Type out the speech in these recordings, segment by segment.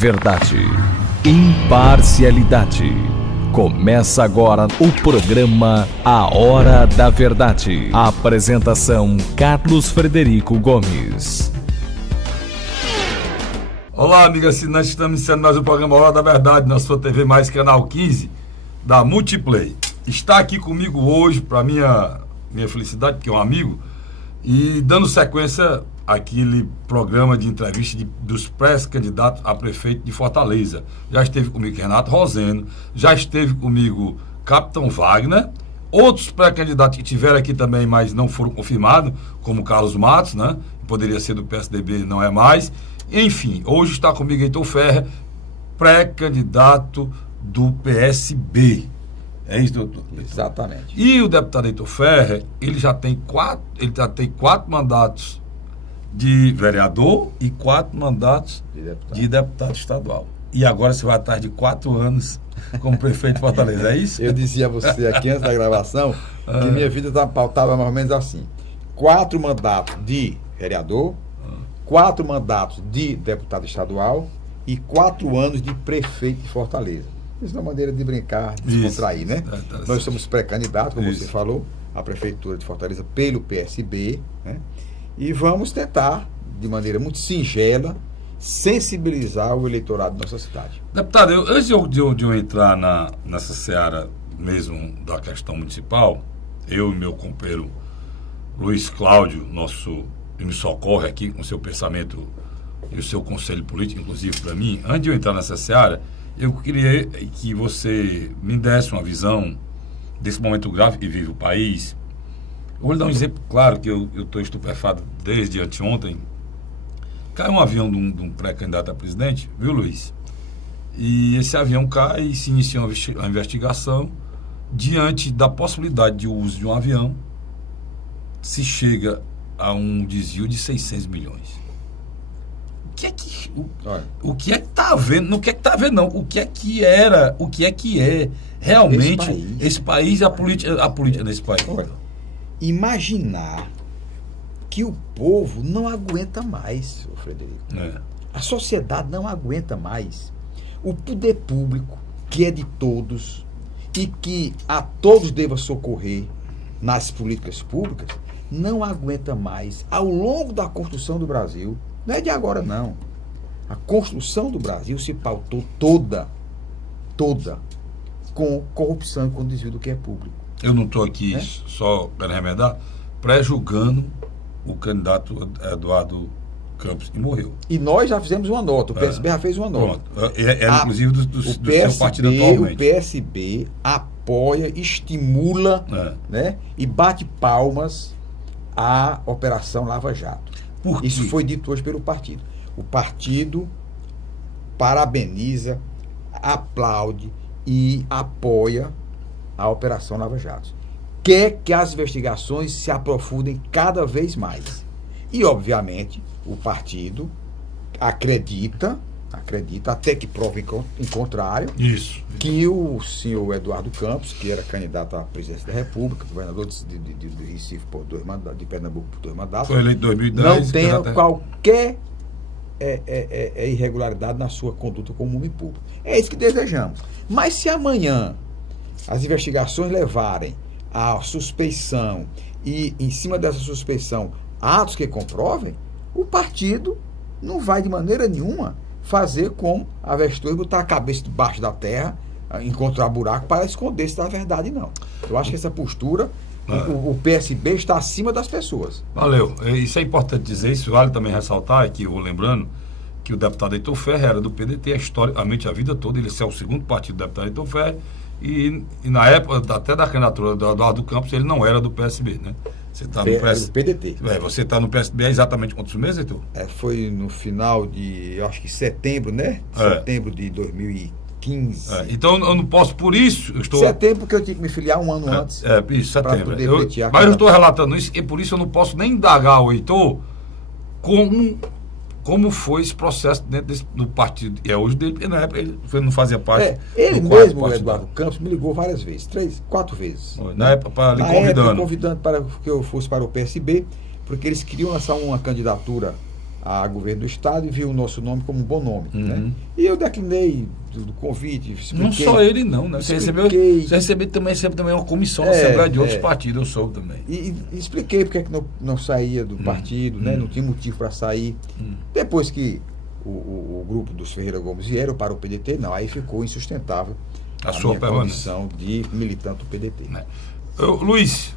Verdade. Imparcialidade. Começa agora o programa A Hora da Verdade. A apresentação: Carlos Frederico Gomes. Olá, amigo assinante, estamos iniciando mais um programa A Hora da Verdade, na sua TV Mais Canal 15 da Multiplay. Está aqui comigo hoje, para minha felicidade, porque é um amigo, e dando sequência àquele programa de entrevista dos pré-candidatos a prefeito de Fortaleza. Já esteve comigo Renato Roseno, já esteve comigo Capitão Wagner, outros pré-candidatos que tiveram aqui também, mas não foram confirmados, como Carlos Matos, né? Poderia ser do PSDB, não é mais. Enfim, hoje está comigo Heitor Ferrer, pré-candidato do PSB. É isso, doutor? Exatamente. E o deputado Heitor Ferrer, ele já tem quatro mandatos de vereador e 4 mandatos de deputado estadual. E agora você vai atrás de 4 anos como prefeito de Fortaleza, é isso? Eu dizia a você aqui antes da gravação que minha vida estava pautada mais ou menos assim: 4 mandatos de vereador, 4 mandatos de deputado estadual e 4 anos de prefeito de Fortaleza. Isso é uma maneira de brincar, de descontrair, né? Nós somos pré-candidatos, como você falou, à prefeitura de Fortaleza pelo PSB, né? E vamos tentar, de maneira muito singela, sensibilizar o eleitorado da nossa cidade. Deputado, antes de eu entrar nessa seara mesmo da questão municipal, eu e meu companheiro Luiz Cláudio, ele me socorre aqui com o seu pensamento e o seu conselho político, inclusive para mim. Antes de eu entrar nessa seara, eu queria que você me desse uma visão desse momento grave que vive o país. Eu vou lhe dar um exemplo claro, que eu estou estupefato desde anteontem. Caiu um avião de um pré-candidato a presidente, viu, Luiz? E esse avião cai e se inicia uma investigação. Diante da possibilidade de uso de um avião, se chega a um desvio de 600 milhões. O que é que está havendo? Não o que é que está havendo, não. O que é que era, o que é realmente esse país e a política nesse país. Olha, imaginar que o povo não aguenta mais, senhor Frederico. A sociedade não aguenta mais. O poder público, que é de todos e que a todos deva socorrer nas políticas públicas, não aguenta mais. Ao longo da construção do Brasil, não é de agora, não. A construção do Brasil se pautou toda com corrupção e com desvio do que é público. Eu não estou aqui só para remedar, pré-julgando o candidato Eduardo Campos, que morreu. E nós já fizemos uma nota, o PSB já fez uma nota. Inclusive do seu partido atualmente. O PSB apoia, estimula, né, e bate palmas à Operação Lava Jato. Isso foi dito hoje pelo partido. O partido parabeniza, aplaude e apoia a Operação Lava Jato. Quer que as investigações se aprofundem cada vez mais. E, obviamente, o partido acredita, até que prove em contrário, que o senhor Eduardo Campos, que era candidato à presidência da República, governador de Recife por 2 mandatos, de Pernambuco por 2 mandatos, foi eleito em 2010, não tenha qualquer irregularidade na sua conduta como homem público. É isso que desejamos. Mas se amanhã as investigações levarem à suspeição e, em cima dessa suspeição, atos que comprovem, o partido não vai de maneira nenhuma fazer como avestruz, botar a cabeça debaixo da terra, encontrar buraco para esconder-se da verdade, não. Eu acho que essa postura, o PSB está acima das pessoas. Valeu. Isso é importante dizer, isso vale também ressaltar, aqui eu vou lembrando, que o deputado Heitor Ferrer era do PDT, historicamente a vida toda, ele é o segundo partido do deputado Heitor Ferrer, e na época, até da candidatura do Eduardo Campos, ele não era do PSB, né? Você está no PDT. Você está no PSB há exatamente quantos meses, Heitor? Foi no final de, eu acho que setembro, né? Setembro de 2015. Então eu não posso, por isso, eu estou... Setembro, porque eu tinha que me filiar um ano antes. Isso, setembro. Mas eu estou relatando isso, e por isso eu não posso nem indagar ao Heitor como foi esse processo dentro do partido. E é hoje dele, porque na época ele não fazia parte. Ele mesmo, o Eduardo Campos, me ligou várias vezes, 3, 4 vezes. Na época, convidando para que eu fosse para o PSB, porque eles queriam lançar uma candidatura a governo do Estado e viu o nosso nome como um bom nome. Né? E eu declinei do convite, expliquei. Não só ele não, né? Você recebeu também uma comissão na Assembleia de outros partidos, eu soube também. E expliquei porque é que não saía do partido, né? Não tinha motivo para sair. Depois que o grupo dos Ferreira Gomes vieram para o PDT, não, aí ficou insustentável a sua minha condição de militante do PDT. Luiz.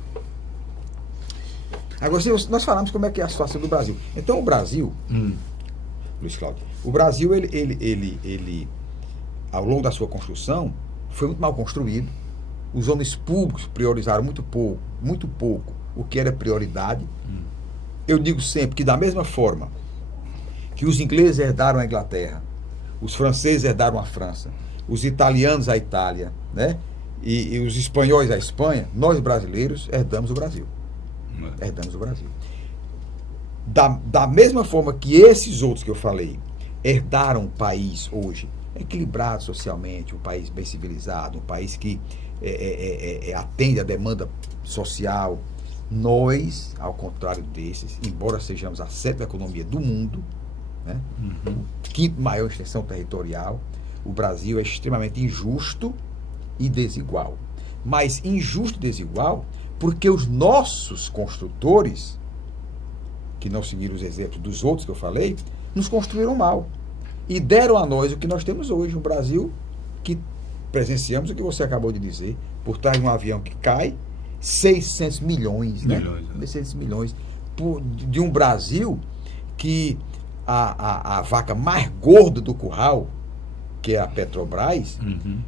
Agora, nós falamos como é que é a situação do Brasil. Então, o Brasil, Luiz Cláudio, o Brasil, ele, ao longo da sua construção, foi muito mal construído. Os homens públicos priorizaram muito pouco o que era prioridade. Eu digo sempre que, da mesma forma que os ingleses herdaram a Inglaterra, os franceses herdaram a França, os italianos a Itália, né? E os espanhóis a Espanha, nós brasileiros herdamos o Brasil. Herdamos o Brasil. Da mesma forma que esses outros que eu falei herdaram um país hoje equilibrado socialmente, um país bem civilizado, um país que atende à demanda social, nós, ao contrário desses, embora sejamos a 7ª economia do mundo, né? O 5º maior extensão territorial, o Brasil é extremamente injusto e desigual. Mas injusto e desigual porque os nossos construtores, que não seguiram os exemplos dos outros que eu falei, nos construíram mal. E deram a nós o que nós temos hoje, um Brasil que presenciamos o que você acabou de dizer, por trás de um avião que cai, 600 milhões, né? 600 milhões. De um Brasil que a vaca mais gorda do curral, que é a Petrobras,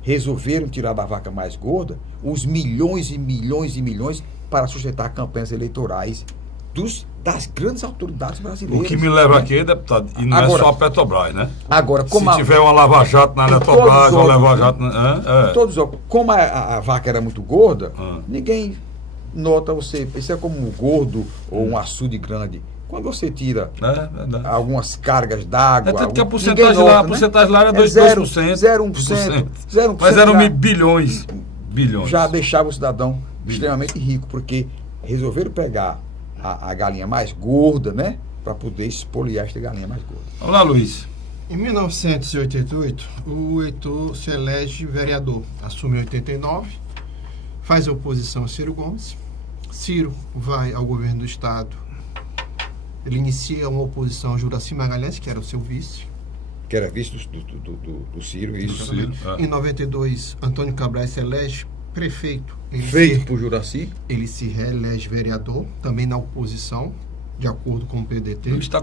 resolveram tirar da vaca mais gorda os milhões e milhões e milhões para sustentar campanhas eleitorais das grandes autoridades brasileiras. O que me leva aqui, deputado, e não agora, é só a Petrobras, né? Agora, se tiver uma Lava-Jato na Petrobras, uma Lava-Jato... Como a vaca era muito gorda, ninguém nota você. Isso é como um gordo ou um açude grande. Quando você tira algumas cargas d'água... É tanto que a porcentagem lá era 2%. 0,1%. Mas eram bilhões. Já deixava o cidadão extremamente rico, porque resolveram pegar a galinha mais gorda, né? Para poder expoliar esta galinha mais gorda. Vamos lá, Luiz. Em 1988, o Heitor se elege vereador. Assume em 89, faz oposição a Ciro Gomes. Ciro vai ao governo do Estado. Ele inicia uma oposição ao Juracy Magalhães, que era o seu vice. Que era vice do Ciro, isso. Ciro. Em 92, Antônio Cabral se elege prefeito. Feito por Juracy. Ele se reelege vereador, também na oposição, de acordo com o PDT. Ele está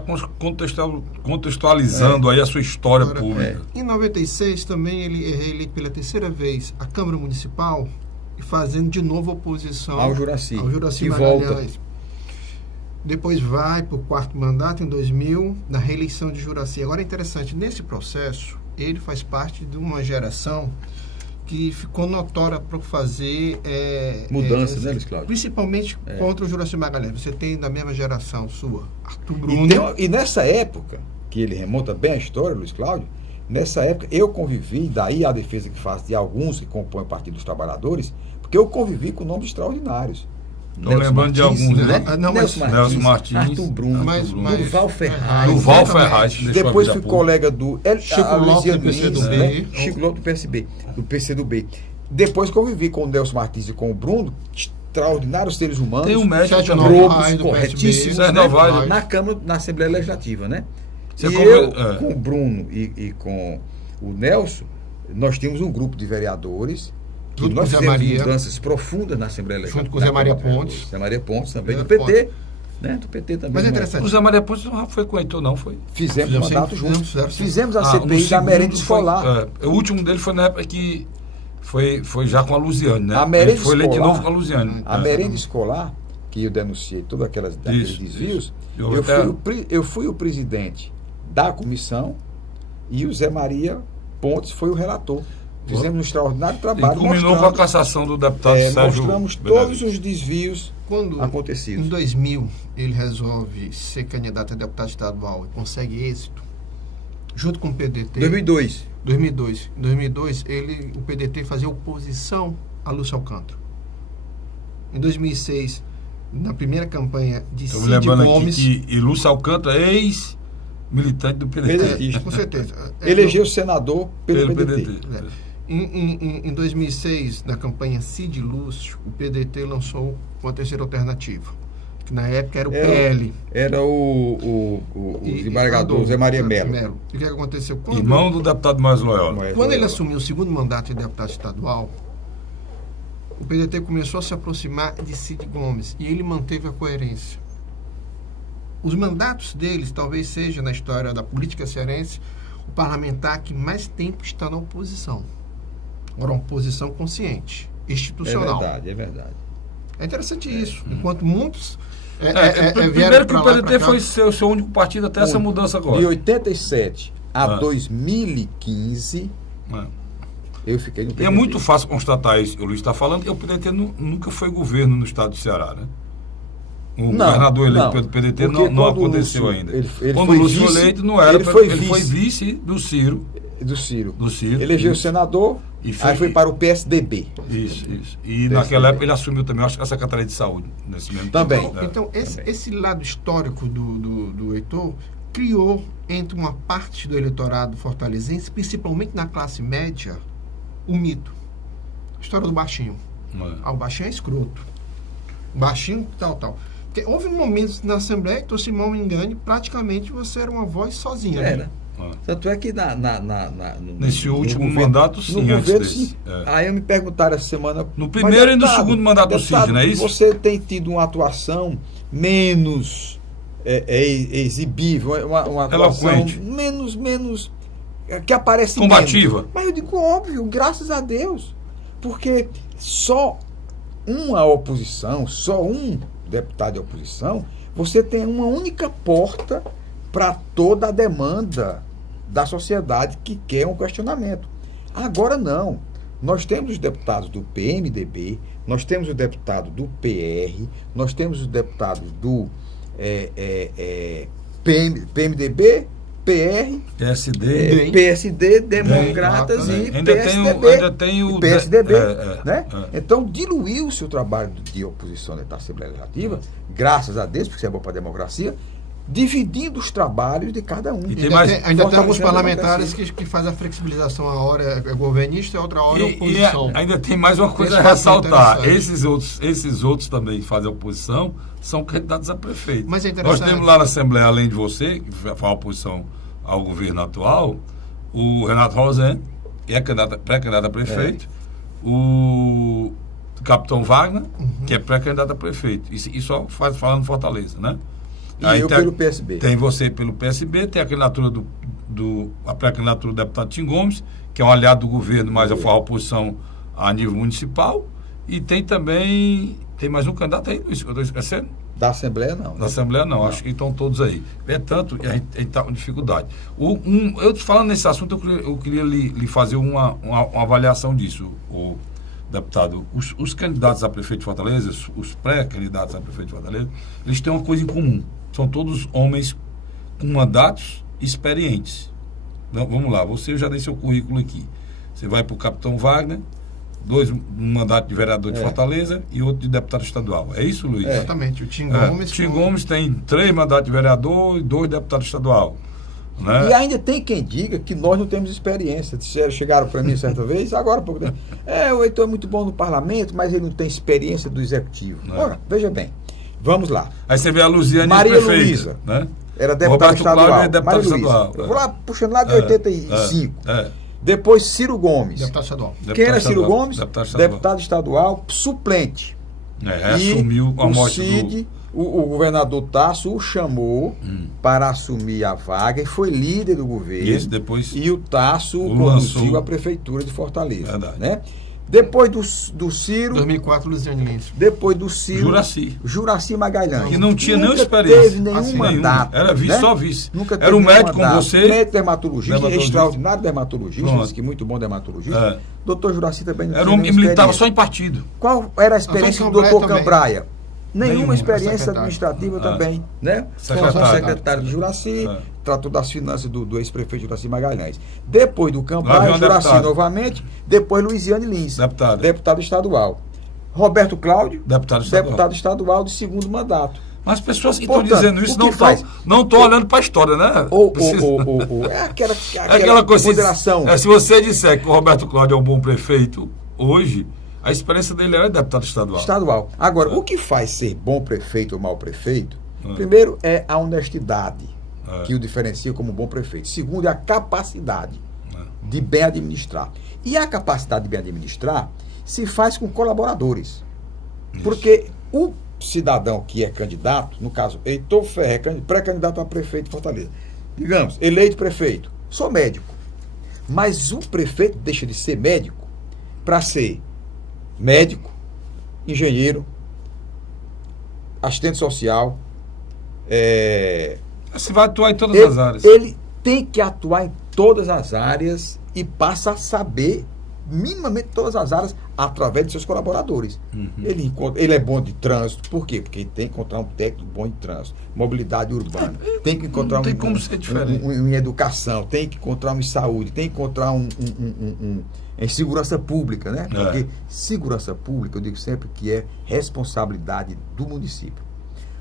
contextualizando aí a sua história pública. Em 96, também ele é reeleito pela 3ª vez à Câmara Municipal, e fazendo de novo oposição ao Juracy Magalhães. Volta. Depois vai para o 4º mandato, em 2000, na reeleição de Juracy. Agora é interessante, nesse processo, ele faz parte de uma geração que ficou notória para fazer... mudanças, né, Luiz Cláudio? Principalmente contra o Juracy Magalhães. Você tem da mesma geração sua, Arthur Bruno. E nessa época, que ele remonta bem a história, Luiz Cláudio, nessa época eu convivi, daí a defesa que faço de alguns que compõem o Partido dos Trabalhadores, porque eu convivi com nomes extraordinários. Estou lembrando de alguns, né? Nelson Martins, Arthur Bruno, Durval Ferraz. Depois fui colega do Chico Lopes do PCdoB. Chico Lopes do PCdoB. Depois convivi com o Nelson Martins e com o Bruno, extraordinários seres humanos. Tem um médico corretíssimos, na Câmara, na Assembleia Legislativa, né? Com o Bruno e com o Nelson, nós tínhamos um grupo de vereadores. Nós fizemos mudanças profundas na Assembleia Legislativa. Junto com o Zé Maria Pontes. Zé Maria Pontes também, do PT. Né? Do PT também. Mas é interessante. O Zé Maria Pontes não foi com o Heitor, não foi? Fizemos mandato juntos. Fizemos a CPI da merenda escolar. O último dele foi na época que foi já com a Luziane, né? A merenda foi eleito de novo com a Luziane. A merenda escolar, que eu denunciei todos aqueles desvios, eu fui o presidente da comissão e o Zé Maria Pontes foi o relator. Fizemos um extraordinário trabalho. E culminou com a cassação do deputado Sérgio. Mostramos todos os desvios acontecidos. Em 2000, ele resolve ser candidato a deputado estadual e consegue êxito, junto com o PDT. 2002. Em 2002, o PDT fazia oposição a Lúcio Alcântara. Em 2006, na primeira campanha de Cid Gomes... E Lúcio Alcântara, militante do PDT. PDTista. Com certeza. Elegeu senador pelo PDT. Em 2006, na campanha Cid Lúcio, o PDT lançou uma terceira alternativa, que na época era o PL. Era o desembargador Zé Maria Melo. E o que aconteceu? Irmão do deputado Mais Loyola. Quando ele assumiu o segundo mandato de deputado estadual, o PDT começou a se aproximar de Cid Gomes e ele manteve a coerência. Os mandatos deles talvez seja, na história da política cearense, o parlamentar que mais tempo está na oposição. Agora, uma oposição consciente, institucional. É verdade. É interessante isso. Enquanto muitos primeiro que o PDT foi seu único partido até essa mudança agora. De 87 a 2015, eu fiquei no PDT. E é muito fácil constatar isso, o Luiz está falando, que o PDT nunca foi governo no estado do Ceará, né? O governador eleito pelo PDT não aconteceu ainda. Quando o Lúcio foi eleito, não era. Ele foi vice do Ciro. Do Ciro. Elegeu senador, aí foi para o PSDB. Isso. E naquela época ele assumiu também, acho que a Secretaria de Saúde. Nesse mesmo também. tempo. Então, esse lado histórico do Heitor criou entre uma parte do eleitorado fortalezense, principalmente na classe média, o mito. A história do baixinho. O baixinho é escroto. O baixinho tal. Porque houve momentos na Assembleia que, se não me engane, praticamente você era uma voz sozinha. Era. Tanto é que nesse último mandato, sim. No governo, sim. Aí eu me perguntaram essa semana... No primeiro e no segundo mandato do Cid, não é isso? Você tem tido uma atuação menos exibível, uma atuação menos que aparece combativa. Menos. Mas eu digo, óbvio, graças a Deus. Porque só uma oposição, só um deputado de oposição, você tem uma única porta para toda a demanda da sociedade que quer um questionamento. Agora não. Nós temos os deputados do PMDB, nós temos o deputado do PR, nós temos os deputados do PMDB, PR, PSD, Democratas e PSDB. Ainda tem o PSDB. Né? Então, diluiu-se o trabalho de oposição da Assembleia Legislativa, graças a Deus, porque isso é bom para a democracia, dividindo os trabalhos de cada um. Ainda tem alguns parlamentares que fazem a flexibilização, a hora é governista e a outra hora é oposição. Ainda tem mais uma coisa a ressaltar. Esses outros também que fazem oposição são candidatos a prefeito. Mas é interessante. Nós temos lá na Assembleia, além de você, que faz oposição ao governo atual, o Renato Rosen, que é pré-candidato a prefeito, o Capitão Wagner, que é pré-candidato a prefeito. E só falando Fortaleza, né? E eu pelo PSB. Tem você pelo PSB, tem a candidatura a pré-candidatura do deputado Tim Gomes, que é um aliado do governo, mas a oposição a nível municipal. E tem também... Tem mais um candidato aí, Luiz, que eu estou esquecendo? Da Assembleia, não. Da Assembleia, não. Acho que estão todos aí. É tanto, e a gente está com dificuldade. Eu falando nesse assunto, eu queria lhe fazer uma avaliação disso, o deputado. Os candidatos a prefeito de Fortaleza, os pré-candidatos a prefeito de Fortaleza, eles têm uma coisa em comum. São todos homens com mandatos experientes. Então, vamos lá, você já dei seu currículo aqui. Você vai para o Capitão Wagner, um mandato de vereador de Fortaleza e outro de deputado estadual. É isso, Luiz? Exatamente. O Tim Gomes... Tim Gomes tem 3 mandatos de vereador e 2 deputados estadual. Né? E ainda tem quem diga que nós não temos experiência. Chegaram para mim certa vez, agora há pouco tempo. O Heitor é muito bom no parlamento, mas ele não tem experiência do executivo. Ora, veja bem. Vamos lá. Aí você vê a Luziane Maria Luísa, né? Era deputada estadual. Deputado estadual. Eu vou lá puxando lá de 85. Depois Ciro Gomes. Deputado estadual. Quem era Ciro Gomes? Deputado estadual suplente. Assumiu a morte Cid, o governador Tasso o chamou para assumir a vaga e foi líder do governo. E o Tasso conduziu a prefeitura de Fortaleza. Né? Depois do Ciro... 2004, Luziane Lins. Depois do Ciro... Juraci Magalhães. Que não tinha nenhuma experiência. Teve nenhum mandato. Era vice, só vice. Nunca era um médico com você. Médico dermatologista, extraordinário dermatologista, que muito bom dermatologista. Doutor Juraci também não tinha nenhuma experiência. Estava só em partido. Qual era a experiência do doutor Cambraia? Nenhuma experiência administrativa também, né? Secretário de Juraci, tratou das finanças do ex-prefeito Juraci Magalhães. Depois do Cambraia, Juraci novamente, depois Luziane Lins, deputado estadual. Roberto Cláudio, deputado estadual de segundo mandato. Mas as pessoas que estão Portanto, dizendo isso o que não estão olhando para a história, né? É aquela coisa. consideração. Se você disser que o Roberto Cláudio é um bom prefeito hoje, a experiência dele era deputado estadual. Agora, o que faz ser bom prefeito ou mau prefeito, primeiro é a honestidade, que o diferencia como bom prefeito. Segundo, é a capacidade de bem administrar. E a capacidade de bem administrar se faz com colaboradores. Isso. Porque o cidadão que é candidato, no caso, Heitor Ferrer, pré-candidato a prefeito de Fortaleza, digamos, eleito prefeito, sou médico. Mas o prefeito deixa de ser médico para ser médico, engenheiro, assistente social. Você vai atuar em todas as áreas. Ele tem que atuar em todas as áreas e passa a saber minimamente todas as áreas através de seus colaboradores. Ele é bom de trânsito. Por quê? Porque tem que encontrar um técnico bom de trânsito. Mobilidade urbana. Tem que encontrar em educação. Tem que encontrar em saúde. Tem que encontrar em segurança pública, né? Porque segurança pública, eu digo sempre que é responsabilidade do município.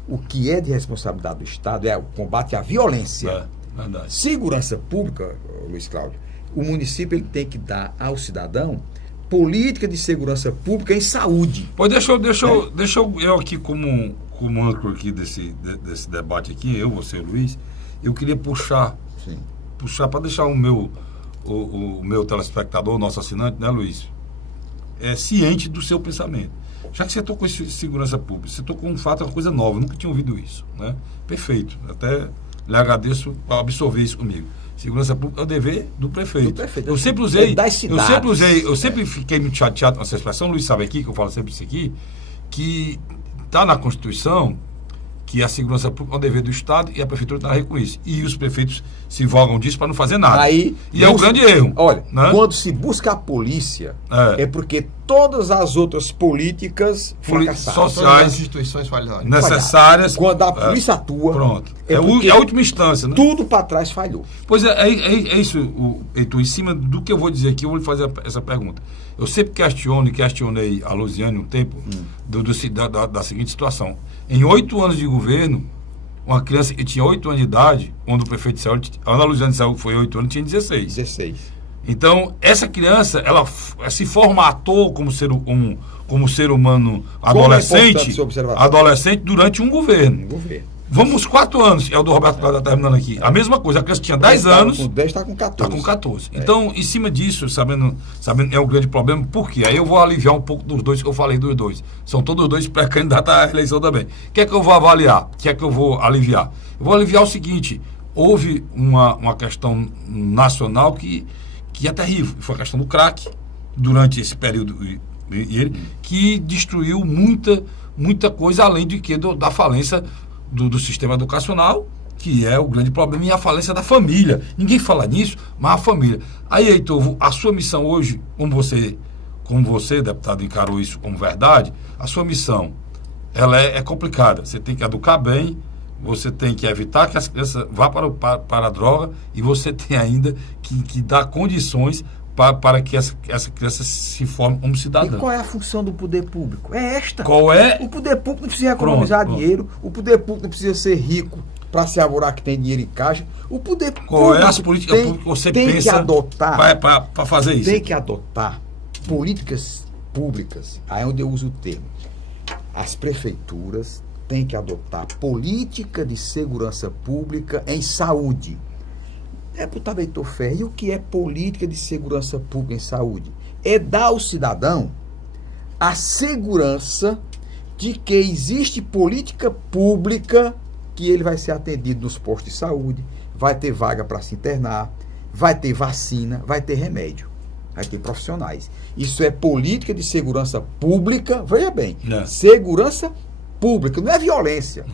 O que é de responsabilidade do Estado é o combate à violência. Verdade. Segurança pública, Luiz Cláudio, o município ele tem que dar ao cidadão política de segurança pública em saúde. Pois deixa eu aqui como âncora aqui desse debate aqui, você e o Luiz, eu queria puxar para deixar o meu telespectador, o nosso assinante, né, Luiz, ciente do seu pensamento. Já que você tocou em segurança pública, você tocou um fato, uma coisa nova, eu nunca tinha ouvido isso, né? Perfeito, até lhe agradeço por absorver isso comigo. Segurança pública é o dever do prefeito. Eu sempre usei, eu sempre fiquei muito chateado com essa expressão, o Luiz sabe aqui, que eu falo sempre isso aqui, que está na Constituição que a segurança pública é um dever do Estado e a Prefeitura está com isso. E os prefeitos se vogam disso para não fazer nada. É um grande erro. Olha, né? Quando se busca a polícia, é porque todas as outras políticas fracassaram. Sociais, todas as instituições falharam. Necessárias. Quando a polícia atua... Pronto. É a última instância. Né? Tudo para trás falhou. Pois é isso, Heitor. Em cima do que eu vou dizer aqui, eu vou lhe fazer essa pergunta. Eu sempre questionei a Luziane um tempo da seguinte situação. Em 8 anos de governo, uma criança que tinha 8 anos de idade, quando o prefeito saiu, a Ana Luziane saiu, foi 8 anos, tinha 16. 16. Então, essa criança, ela se formatou como ser humano adolescente durante um governo. Vamos 4 anos, é o do Roberto Cláudio terminando aqui. A mesma coisa, a criança tinha 10 anos. Com 10 está com 14. Está com 14. Então, em cima disso, sabendo é um grande problema, por quê? Aí eu vou aliviar um pouco dos dois que eu falei dos dois. São todos dois pré-candidatos à eleição também. O que é que eu vou avaliar? O que é que eu vou aliviar? Eu vou aliviar o seguinte: houve uma questão nacional que é terrível. Foi a questão do crack, durante esse período, que destruiu muita coisa, além da falência do sistema educacional, que é o grande problema, e a falência da família. Ninguém fala nisso, mas a família. Aí, Heitor, a sua missão hoje, como você, deputado, encarou isso como verdade, a sua missão, ela é complicada. Você tem que educar bem, você tem que evitar que as crianças vá para a droga, e você tem ainda que dar condições para que essa criança se forme como cidadã. E qual é a função do poder público? É esta. Qual é? O poder público não precisa economizar dinheiro, o poder público não precisa ser rico para se avorar que tem dinheiro em caixa. O poder qual é as políticas públicas que você pensa que adotar para fazer isso? Tem que adotar políticas públicas, aí é onde eu uso o termo. As prefeituras têm que adotar política de segurança pública em saúde. Deputado Heitor Ferrer, e o que é política de segurança pública em saúde? É dar ao cidadão a segurança de que existe política pública, que ele vai ser atendido nos postos de saúde, vai ter vaga para se internar, vai ter vacina, vai ter remédio, vai ter profissionais. Isso é política de segurança pública, veja bem, segurança pública, não é violência,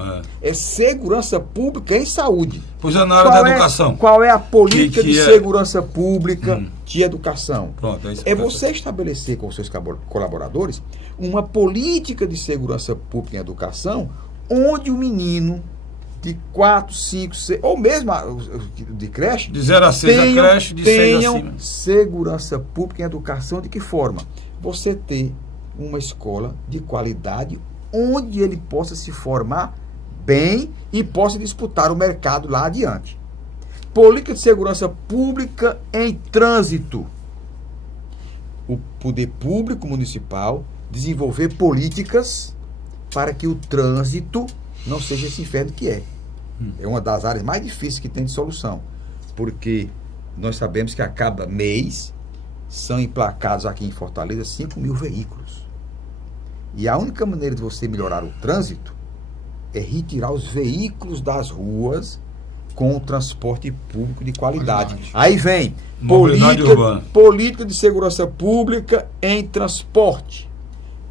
é segurança pública em saúde. Pois é, na área da educação. Qual é a política de segurança pública de educação? Pronto, é você estabelecer com os seus colaboradores uma política de segurança pública em educação, onde o menino de 4, 5, 6, ou mesmo de creche, de 0 a 6 a creche, de 6 acima. Segurança pública em educação, de que forma? Você ter uma escola de qualidade onde ele possa se formar bem e possa disputar o mercado lá adiante. Política de segurança pública em trânsito. O poder público municipal desenvolver políticas para que o trânsito não seja esse inferno que é. É uma das áreas mais difíceis que tem de solução, porque nós sabemos que a cada mês são emplacados aqui em Fortaleza 5.000 veículos. E a única maneira de você melhorar o trânsito é retirar os veículos das ruas com o transporte público de qualidade. Aí vem política de segurança pública em transporte,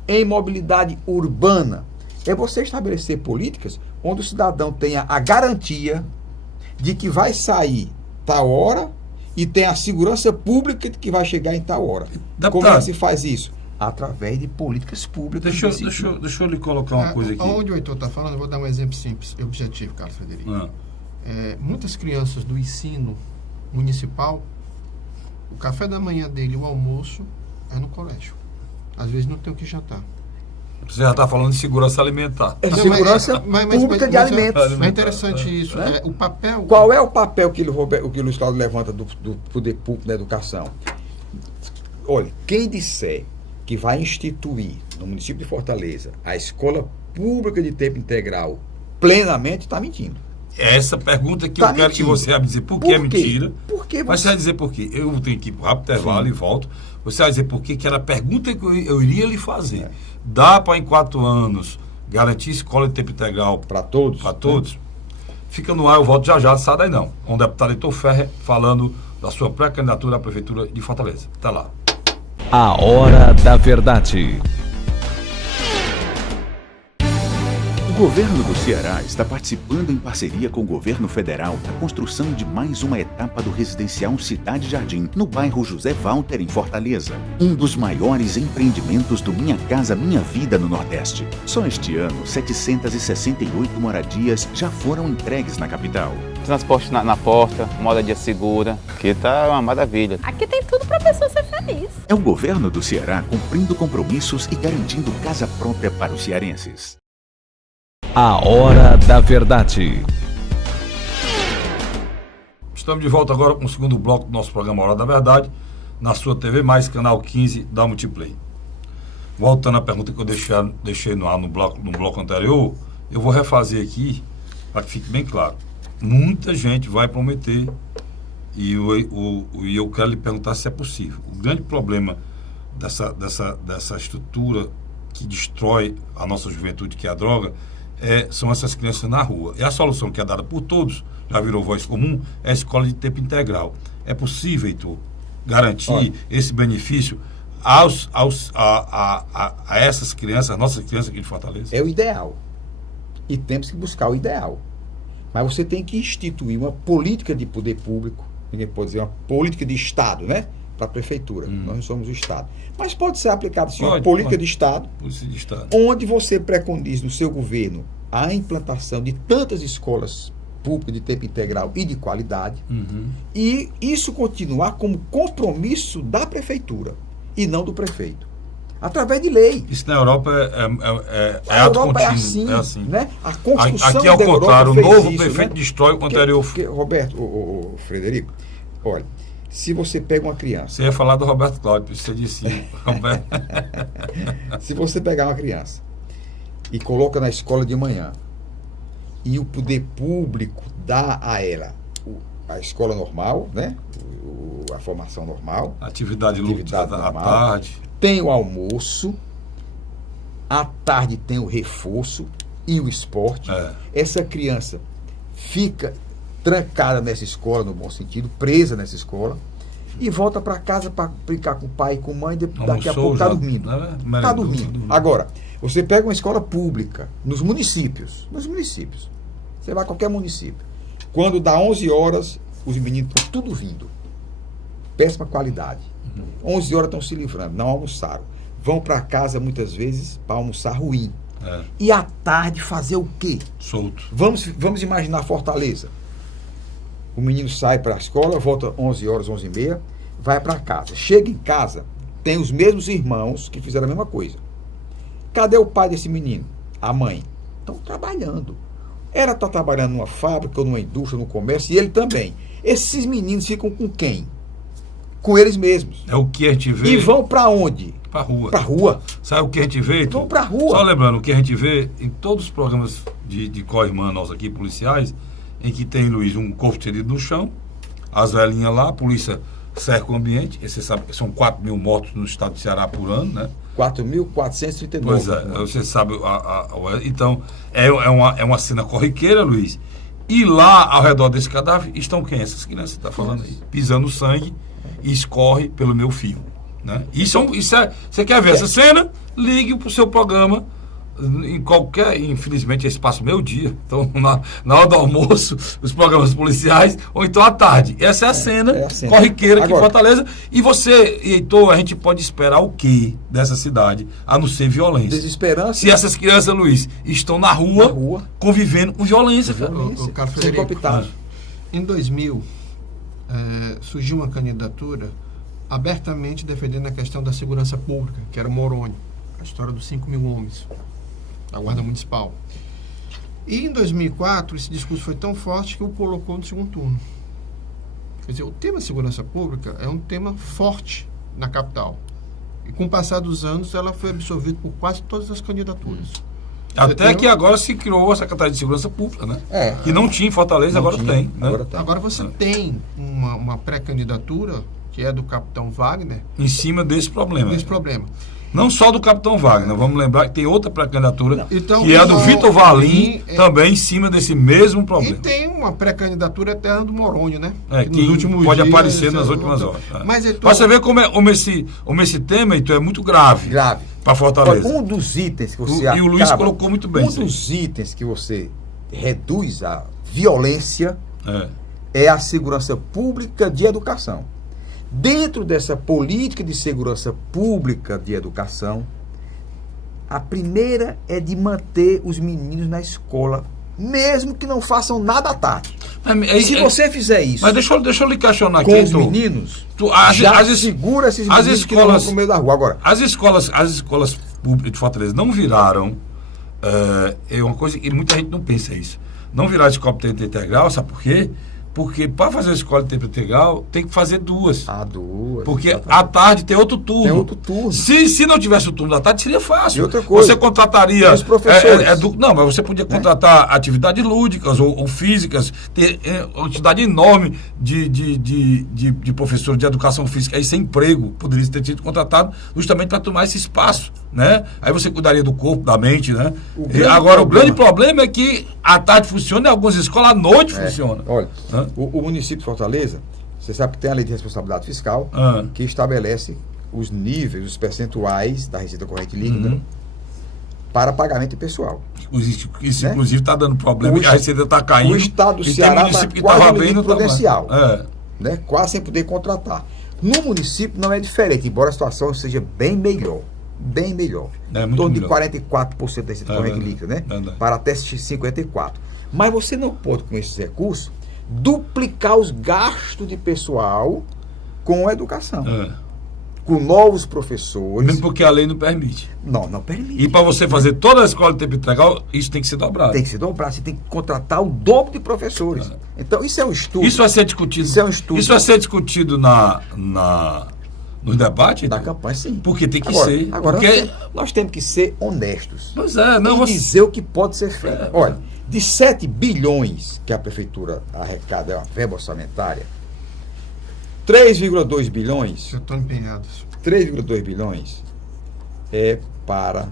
em mobilidade urbana. É você estabelecer políticas onde o cidadão tenha a garantia de que vai sair tal hora e tem a segurança pública de que vai chegar em tal hora. Deputado, como é que se faz isso? Através de políticas públicas. Deixa eu lhe colocar uma coisa aqui. Onde o Heitor está falando, eu vou dar um exemplo simples e objetivo, Carlos Frederico. Muitas crianças do ensino municipal, o café da manhã dele e o almoço é no colégio. Às vezes não tem o que jantar. Você já está falando de segurança alimentar. Segurança pública de alimentos. É interessante isso. Né? O papel... Qual é o papel que o Luiz Cláudio levanta do poder público da educação? Olha, quem disser que vai instituir no município de Fortaleza a escola pública de tempo integral plenamente, está mentindo. É essa pergunta que eu quero que você vai dizer por que é mentira. Por que Mas você vai dizer por quê. Eu tenho que ir para o intervalo e volto. Você vai dizer por quê, que era a pergunta que eu iria lhe fazer. Dá para, em 4 anos, garantir escola de tempo integral para todos? Para todos? Fica no ar, eu volto já, sai daí não. Com o deputado Heitor Ferrer falando da sua pré-candidatura à Prefeitura de Fortaleza. Até lá. A Hora da Verdade. O governo do Ceará está participando em parceria com o governo federal da construção de mais uma etapa do residencial Cidade Jardim, no bairro José Walter, em Fortaleza. Um dos maiores empreendimentos do Minha Casa Minha Vida no Nordeste. Só este ano, 768 moradias já foram entregues na capital. Transporte na porta, moradia segura, que tá uma maravilha. Aqui tem tudo para a pessoa ser feliz. É o governo do Ceará cumprindo compromissos e garantindo casa própria para os cearenses. A Hora da Verdade. Estamos de volta agora com o segundo bloco do nosso programa Hora da Verdade, na sua TV Mais, canal 15 da Multiplay. Voltando à pergunta que eu deixei no ar no bloco anterior, eu vou refazer aqui para que fique bem claro. Muita gente vai prometer e eu quero lhe perguntar se é possível. O grande problema dessa estrutura que destrói a nossa juventude, que é a droga, são essas crianças na rua. E a solução que é dada por todos, já virou voz comum, é a escola de tempo integral. É possível, Heitor, garantir esse benefício a essas crianças, nossas crianças aqui de Fortaleza? É o ideal. E temos que buscar o ideal. Mas você tem que instituir uma política de poder público, ninguém pode dizer uma política de Estado, né? Para a prefeitura. Nós não somos o Estado. Mas pode ser aplicada sim, uma política de Estado, onde você preconiza no seu governo a implantação de tantas escolas públicas de tempo integral e de qualidade, e isso continuar como compromisso da prefeitura e não do prefeito. Através de lei. Isso na Europa é ato contínuo. É assim. Né? A construção aqui, ao contrário, o novo isso, prefeito, né? Destrói o anterior. Roberto, Frederico, olha, se você pega uma criança... Você ia falar do Roberto Cláudio, você disse Roberto. Se você pegar uma criança e coloca na escola de manhã e o poder público dá a ela a escola normal, né? A formação normal. Atividade lúdica à tarde. Tem o almoço, à tarde tem o reforço e o esporte. Essa criança fica trancada nessa escola, no bom sentido, presa nessa escola, e volta para casa para brincar com o pai e com a mãe, daqui a pouco está dormindo. Está dormindo. Agora, você pega uma escola pública nos municípios, você vai a qualquer município, quando dá 11 horas, os meninos estão tudo vindo. Péssima qualidade. 11 horas estão se livrando, não almoçaram. Vão para casa muitas vezes para almoçar ruim. E à tarde fazer o quê? Solto. Vamos imaginar Fortaleza. O menino sai para a escola, volta 11 horas, 11h30, vai para casa. Chega em casa, tem os mesmos irmãos que fizeram a mesma coisa. Cadê o pai desse menino? A mãe? Estão trabalhando. Ela está trabalhando numa fábrica, ou numa indústria, no comércio, e ele também. Esses meninos ficam com quem? Com eles mesmos. É o que a gente vê. E vão para onde? Pra rua. Pra rua. Sabe o que a gente vê, Heitor? Vão pra rua. Só lembrando, o que a gente vê em todos os programas de co-irmã nós aqui, policiais, em que tem, Luiz, um corpo ferido no chão, as velhinhas lá, a polícia cerca o ambiente, e você sabe que são 4 mil mortos no estado de Ceará por ano, né? 4.439. Pois é, você sabe, então, é uma cena corriqueira, Luiz, e lá, ao redor desse cadáver, estão quem? Essas crianças que você está falando aí, pisando sangue e escorre pelo meu fio, né? Isso é, você quer ver essa cena? Ligue para o seu programa, em qualquer, infelizmente, esse passa o meu dia, então na hora do almoço, os programas policiais, ou então à tarde. Essa é a cena corriqueira aqui em Fortaleza. E você, Heitor, a gente pode esperar o quê dessa cidade, a não ser violência? Desesperança. Se essas crianças, Luiz, estão na rua convivendo com violência, cara. O Carlos Frederico, em 2000, surgiu uma candidatura abertamente defendendo a questão da segurança pública, que era o Moroni, a história dos 5 mil homens da Guarda Municipal. E em 2004, esse discurso foi tão forte que o colocou no segundo turno. Quer dizer, o tema segurança pública é um tema forte na capital. E com o passar dos anos, ela foi absorvida por quase todas as candidaturas. Até que agora se criou a Secretaria de Segurança Pública, né? Que não tinha em Fortaleza, agora tem. Né? Agora você tem uma pré-candidatura, que é do capitão Wagner. Em cima desse problema. Não só do capitão Wagner, vamos lembrar que tem outra pré-candidatura, então, que é a do Vitor Valim, também em cima desse mesmo problema. E tem uma pré-candidatura eterna do Moroni, né? Que nos últimos pode dias, aparecer nas últimas horas. Mas você vê como esse tema, Heitor, é muito grave. Para Fortaleza. Um dos itens que você E o Luiz colocou muito bem. Dos itens que você reduz a violência é a segurança pública de educação. Dentro dessa política de segurança pública de educação, a primeira é de manter os meninos na escola, mesmo que não façam nada à tarde. Se você fizer isso, mas deixa eu lhe questionar com aqui, os meninos, segura esses as meninos que não vão pro meio da rua. Agora, as escolas públicas de Fortaleza não viraram, é uma coisa que muita gente não pensa isso, não viraram escola de tempo integral, sabe por quê? Porque para fazer a escola de tempo integral, tem que fazer duas. Porque exatamente. À tarde tem outro turno. Se não tivesse o turno da tarde, seria fácil. E outra coisa, você contrataria os professores. Não, mas você podia contratar atividades lúdicas ou físicas. Ter uma quantidade enorme de professores de educação física aí sem emprego. Poderia ter sido contratado justamente para tomar esse espaço. Né? Aí você cuidaria do corpo, da mente. Né? O grande problema é que à tarde funciona e algumas escolas à noite funciona. Olha, o município de Fortaleza, você sabe que tem a lei de responsabilidade fiscal, que estabelece os níveis, os percentuais da receita corrente líquida para pagamento pessoal. Isso, inclusive, está dando problema, a receita está caindo. O estado do Ceará está quase no limite prudencial, né? Quase sem poder contratar. No município não é diferente, embora a situação seja bem melhor. Em torno de 44% da receita corrente líquida, né? Para até 54%. Mas você não pode, com esses recursos, duplicar os gastos de pessoal com a educação. Com novos professores. Mesmo porque a lei não permite. Não permite. E para você fazer toda a escola de tempo integral, isso tem que ser dobrado. Você tem que contratar o dobro de professores. Então, isso é um estudo. Isso vai ser discutido. Isso vai ser discutido no debate? Da campanha, sim. Porque tem que ser. Agora, nós temos que ser honestos. Pois é. Não, e dizer o que pode ser feito. Olha, de 7 bilhões que a prefeitura arrecada, é uma verba orçamentária, 3,2 bilhões... Já estão empenhados. 3,2 bilhões é para...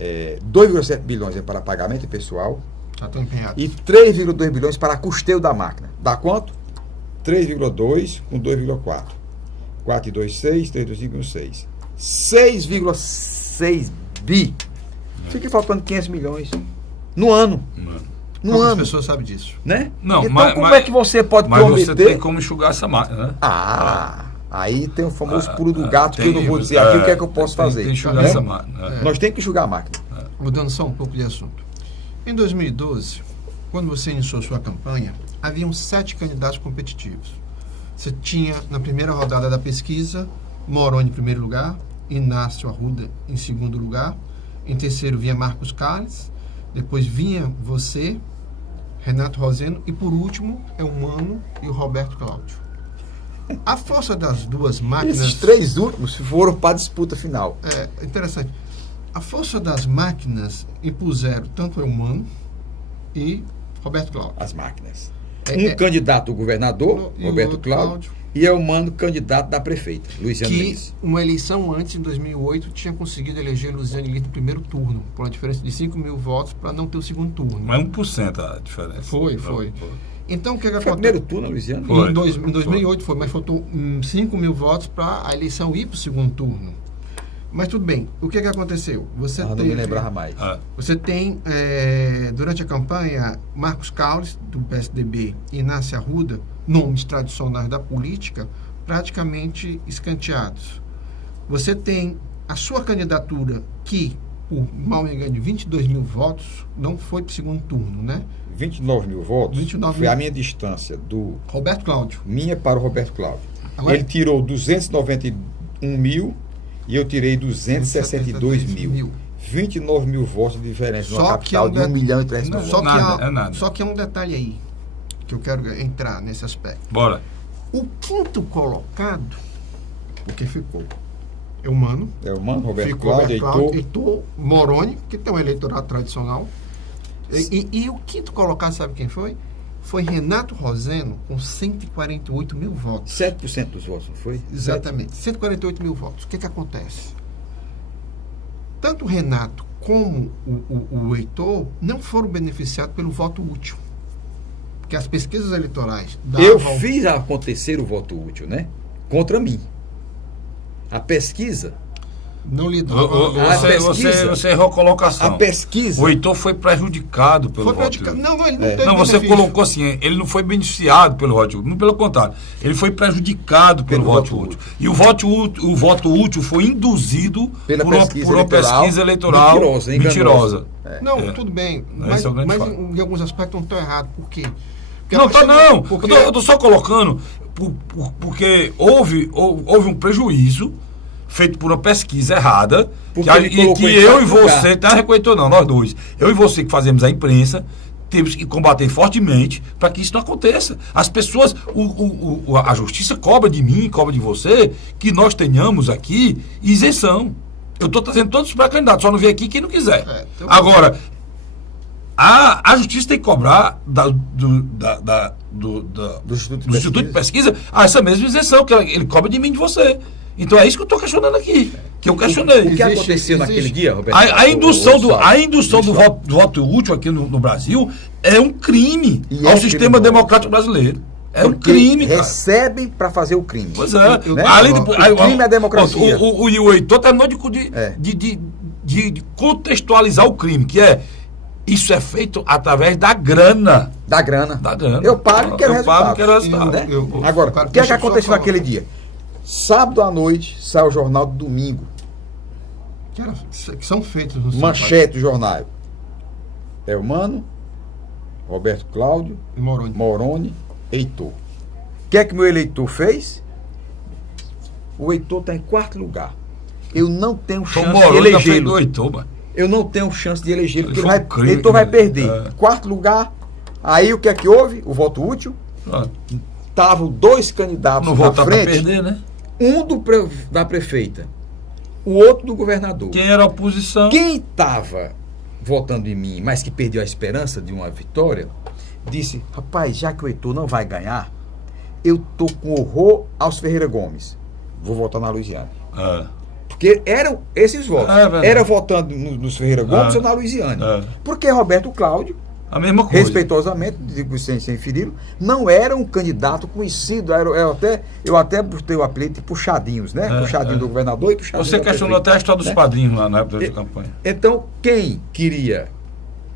2,7 bilhões é para pagamento de pessoal. Já estão empenhados. E 3,2 bilhões para custeio da máquina. Dá quanto? 3,2 com 2,4. 4 e 2, 6, 3, 2, 5, 6. 6,6 bi. Fica faltando 500 milhões. No ano. As pessoas sabem disso. Né? Não, então, como é que você pode prometer... Mas você tem como enxugar essa máquina, né? Aí tem o famoso pulo do gato, que eu não vou dizer aqui o que é que eu posso fazer. Tem que enxugar essa máquina. Nós temos que enxugar a máquina. Mudando só um pouco de assunto. Em 2012, quando você iniciou sua campanha, haviam 7 candidatos competitivos. Você tinha, na primeira rodada da pesquisa, Moroni em primeiro lugar, Inácio Arruda em segundo lugar, em terceiro vinha Marcos Carles, depois vinha você, Renato Roseno e, por último, é o Mano e o Roberto Cláudio. A força das duas máquinas... Esses 3 últimos foram para a disputa final. É interessante. A força das máquinas impuseram tanto o Mano e Roberto Cláudio. As máquinas. Candidato governador, e Roberto Cláudio, e é o Mano candidato da prefeita, Luiziane que Lins. uma eleição antes, em 2008, tinha conseguido eleger Luiziane Lins no primeiro turno, por uma diferença de 5 mil votos para não ter o segundo turno. Mas 1% a diferença. Foi. Então, o que Foi o aconteceu? primeiro turno, Luiziane? Foi. Em 2008 foi, mas faltou 5 mil votos para a eleição ir para o segundo turno. Mas tudo bem, o que aconteceu? Você Não me lembrava mais. Você tem, durante a campanha, Marcos Caules, do PSDB, e Inácia Arruda, nomes tradicionais da política, praticamente escanteados. Você tem a sua candidatura, que, por mal me engano, de 22 mil votos, não foi para o segundo turno, né? 29 mil votos 29 foi mil. a minha distância do Roberto Cláudio. minha para o Roberto Cláudio. Agora- Ele tirou 291 mil e eu tirei 262 mil. 29 mil votos de diferença Só numa que capital é um de 1 de- milhão e 300 mil Só votos. que, É nada. só que há um detalhe aí, que eu quero entrar nesse aspecto. Bora. O quinto colocado, o que ficou? É o Mano. É o Mano, Roberto Ficou Cláudio, Heitor. Heitor Moroni, que tem um eleitorado tradicional. E o quinto colocado, sabe quem foi? Foi Renato Roseno, com 148 mil votos. 7% dos votos, não foi? Exatamente, 148 mil votos. O que acontece? Tanto o Renato como o Heitor não foram beneficiados pelo voto útil. Porque as pesquisas eleitorais... Eu davam- fiz acontecer o voto útil, né? Contra mim. A pesquisa, Não lhe davam... Você errou a colocação. a pesquisa, O Heitor foi prejudicado pelo Foi voto praticado. útil. Não, ele não teve Não, você benefício. colocou assim, ele não foi beneficiado pelo voto útil, não, pelo contrário, ele foi prejudicado pelo voto útil. E o voto útil foi induzido Pela por uma pesquisa eleitoral mentirosa, enganosa. Não, tudo bem. Mas, Esse é o grande mas fato. em alguns aspectos não está errado. Por quê? Porque Não, a partir tá do- não. Porque Eu tô só colocando porque houve um prejuízo feito por uma pesquisa errada Porque que, ele colocou que em eu quarto e você, lugar. tá recolhendo não, nós dois. Eu e você que fazemos a imprensa, temos que combater fortemente para que isso não aconteça. As pessoas, a justiça cobra de mim, cobra de você, que nós tenhamos aqui isenção. Eu estou trazendo todos os pré-candidatos, só não vem aqui quem não quiser. Então- Agora, a justiça tem que cobrar do Instituto de Pesquisa essa mesma isenção que ele cobra de mim e de você. Então é isso que eu estou questionando aqui, que eu questionei. o que Existe- aconteceu naquele existe. dia, Roberto? A indução Ô, do voto útil aqui no Brasil é um crime E ao é sistema criminoso. democrático brasileiro. É um porque crime, cara. recebem para fazer o crime. Pois é. Né? Além O crime é a democracia. O Heitor terminou É. de contextualizar o crime, que é isso é feito através da grana. Da grana. Da grana. Eu pago e quero Eu resultado. pago e quero resultado. Né? Eu- Agora, cara, o que é que deixa eu só aconteceu falar. naquele dia? Sábado à noite sai o jornal do domingo. Que são feitos no Manchete do jornal. É o Mano, Roberto Cláudio, Moroni. Moroni, Heitor. O que é que meu eleitor fez? O Heitor está em quarto lugar. Eu não tenho chance de Moroni na frente do elegê-lo. Heitor, mano. Eu não tenho chance de elegê-lo, Ele porque foi um crime, Heitor vai perder. é. Quarto lugar. Aí o que é que houve? O voto útil. Ah, Estavam 2 candidatos Não na voltar para frente. perder, né? Um da prefeita, o outro do governador. Quem era a oposição? Quem estava votando em mim, mas que perdeu a esperança de uma vitória, disse: rapaz, já que o Heitor não vai ganhar, eu tô com horror aos Ferreira Gomes. Vou votar na Luiziane. Ah, Porque eram esses votos. É verdade. Era votando nos Ferreira Gomes É. ou na Luiziane. É. Porque Roberto Cláudio, a mesma coisa. respeitosamente, digo sem feri-lo, não era um candidato conhecido. Eu até botei o apelido de puxadinhos, né? É, puxadinho é. do governador e puxadinho Você da questionou prefeita, até a história dos né? padrinhos lá na época da campanha. Então, quem queria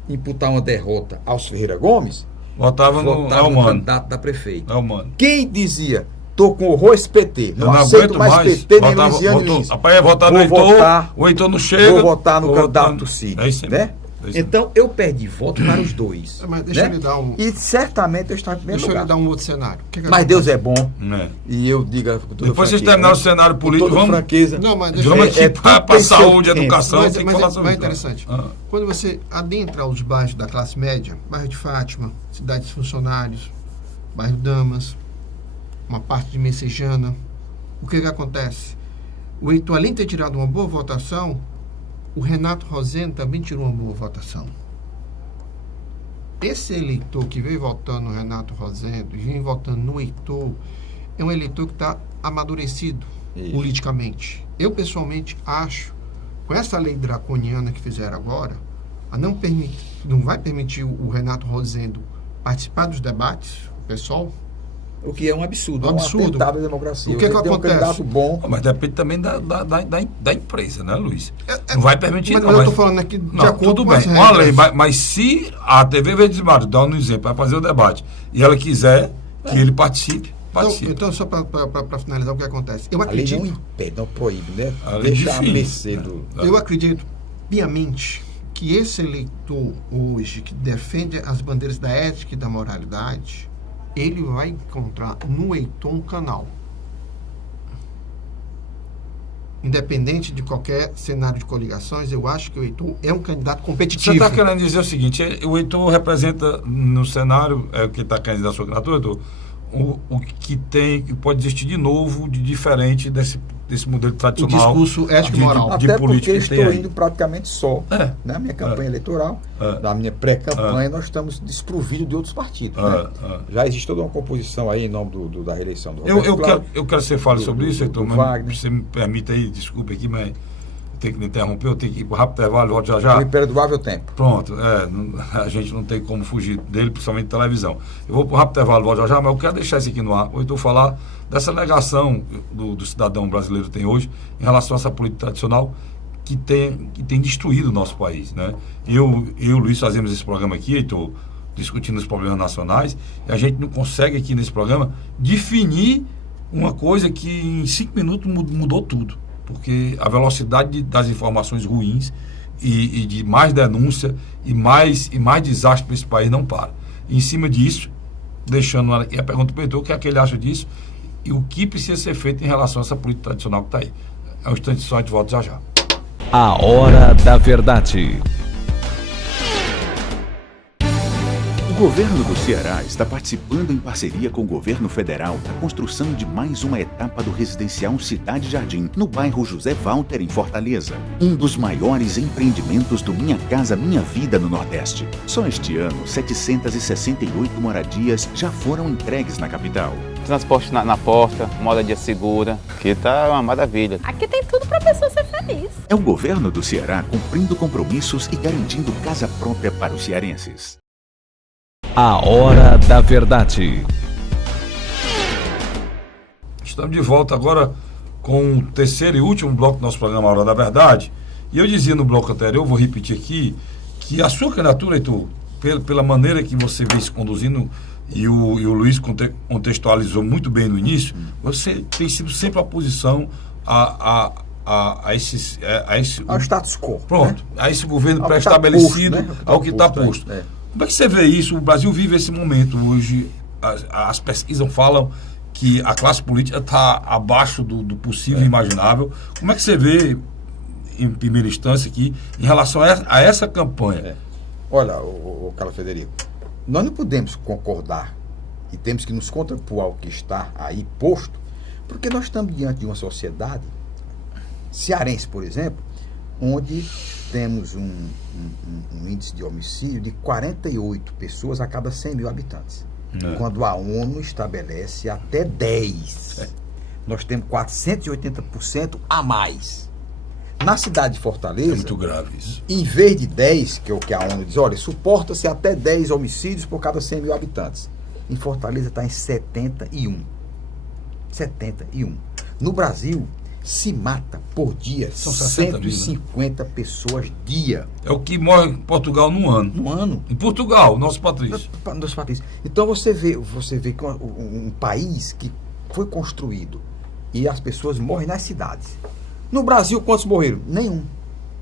imputar uma derrota aos Ferreira Gomes, Votava no votava no Mano. candidato da prefeita. É o Mano. Quem dizia: tô com horror esse PT, Eu não aceito mais PT nem Luiziane Lins. Rapaz, ia votar no Vou Heitor, votar- o Heitor não chega. Vou votar no vou candidato votar- Cid. É isso aí. Né? Então, eu perdi voto para os dois. Mas deixa né? eu lhe dar um... E certamente eu estava em primeiro Deixa eu lugar. lhe dar um outro cenário. Mas Deus é bom. É. E eu digo com toda Depois vocês franqueza, terminaram o cenário político, com toda vamos... franqueza. Não, mas deixa Vamos aqui para tudo tem seu saúde, tempo. educação, Mas, tem que falar sobre é isso. interessante. Ah. Quando você adentra os bairros da classe média, bairro de Fátima, cidade dos funcionários, bairro Damas, uma parte de Messejana, o que acontece? O Heitor, além de ter tirado uma boa votação, o Renato Rosendo também tirou uma boa votação. Esse eleitor que veio votando no Renato Rosendo e vem votando no Heitor, é um eleitor que está amadurecido politicamente. Eu, pessoalmente, acho, com essa lei draconiana que fizeram agora, não vai permitir o Renato Rosendo participar dos debates, o pessoal. O que é um absurdo. Um absurdo. Um atentado à democracia. O que Você tem acontece? um candidato bom. Mas depende também da empresa, né, Luiz? Não vai permitir, Mas não. eu estou falando aqui de Não, acordo tudo com bem. as Uma lei, regras. mas se a TV Verde Mar, dá um exemplo, vai fazer o debate, e ela quiser que ele participe. Então só para finalizar, o que acontece? Eu A lei não acredito, impede, não proíbe, né? A lei Deixa a define. mercê do... eu acredito piamente que esse eleitor hoje que defende as bandeiras da ética e da moralidade, ele vai encontrar no Heitor um canal. Independente de qualquer cenário de coligações, eu acho que o Heitor é um candidato Você competitivo. está querendo dizer o seguinte, o Heitor representa no cenário, que está querendo dizer a sua candidatura, Heitor, o que pode existir de novo, de diferente desse modelo tradicional. O discurso ético e moral. De Até política porque que tem estou aí. indo praticamente só. É. Na minha campanha eleitoral, na minha pré-campanha, nós estamos desprovidos de outros partidos. Né? Já existe toda uma composição aí em nome da reeleição do Roberto Cláudio. Eu quero que você fale sobre isso, Heitor, mas Wagner. você me permite aí, desculpe aqui, mas tem que me interromper, eu tenho que ir para o rápido intervalo, volto já já. O imperdoável tempo. Pronto, a gente não tem como fugir dele, principalmente televisão. Eu vou para o rápido intervalo, volto já já, mas eu quero deixar isso aqui no ar. Ou falar dessa negação do cidadão brasileiro tem hoje em relação a essa política tradicional que tem destruído o nosso país, né? Eu e o Luiz fazemos esse programa aqui, estou discutindo os problemas nacionais, e a gente não consegue aqui nesse programa definir uma coisa que em 5 minutos mudou tudo. Porque a velocidade das informações ruins e de mais denúncia e mais desastre para esse país não para. E em cima disso, deixando aqui a pergunta para o Heitor, o que é que ele acha disso e o que precisa ser feito em relação a essa política tradicional que está aí. É um instante só, de volta já já. A Hora da Verdade. O governo do Ceará está participando em parceria com o governo federal da construção de mais uma etapa do residencial Cidade Jardim, no bairro José Walter, em Fortaleza. Um dos maiores empreendimentos do Minha Casa Minha Vida no Nordeste. Só este ano, 768 moradias já foram entregues na capital. Transporte na porta, moradia segura, que tá uma maravilha. Aqui tem tudo pra pessoa ser feliz. É o governo do Ceará cumprindo compromissos e garantindo casa própria para os cearenses. A Hora da Verdade. Estamos de volta agora com o terceiro e último bloco do nosso programa A Hora da Verdade. E eu dizia no bloco anterior, vou repetir aqui, que a sua candidatura, Heitor, pela maneira que você vem se conduzindo, e o Luiz contextualizou muito bem no início, você tem sido sempre oposição ao status quo. Pronto, né? a esse governo Ao que tá pré-estabelecido, posto, né? ao que está posto. É. Como é que você vê isso? O Brasil vive esse momento hoje. As pesquisas falam que a classe política está abaixo do possível e imaginável. Como é que você vê, em primeira instância, aqui, em relação a essa campanha? Olha, o Carlos Frederico, nós não podemos concordar e temos que nos contrapor ao que está aí posto, porque nós estamos diante de uma sociedade cearense, por exemplo, onde temos um índice de homicídio de 48 pessoas a cada 100 mil habitantes. Quando a ONU estabelece até 10. Nós temos 480% a mais. Na cidade de Fortaleza, É muito grave isso. em vez de 10, que é o que a ONU diz, olha, suporta-se até 10 homicídios por cada 100 mil habitantes. Em Fortaleza está em 71. 71. No Brasil, se mata por dia São 60 mil, 150 pessoas dia. É o que morre em Portugal num ano. No ano. Em Portugal, nosso Patrício. Dos países. Então você vê que um país que foi construído e as pessoas morrem nas cidades. No Brasil, quantos morreram? Nenhum.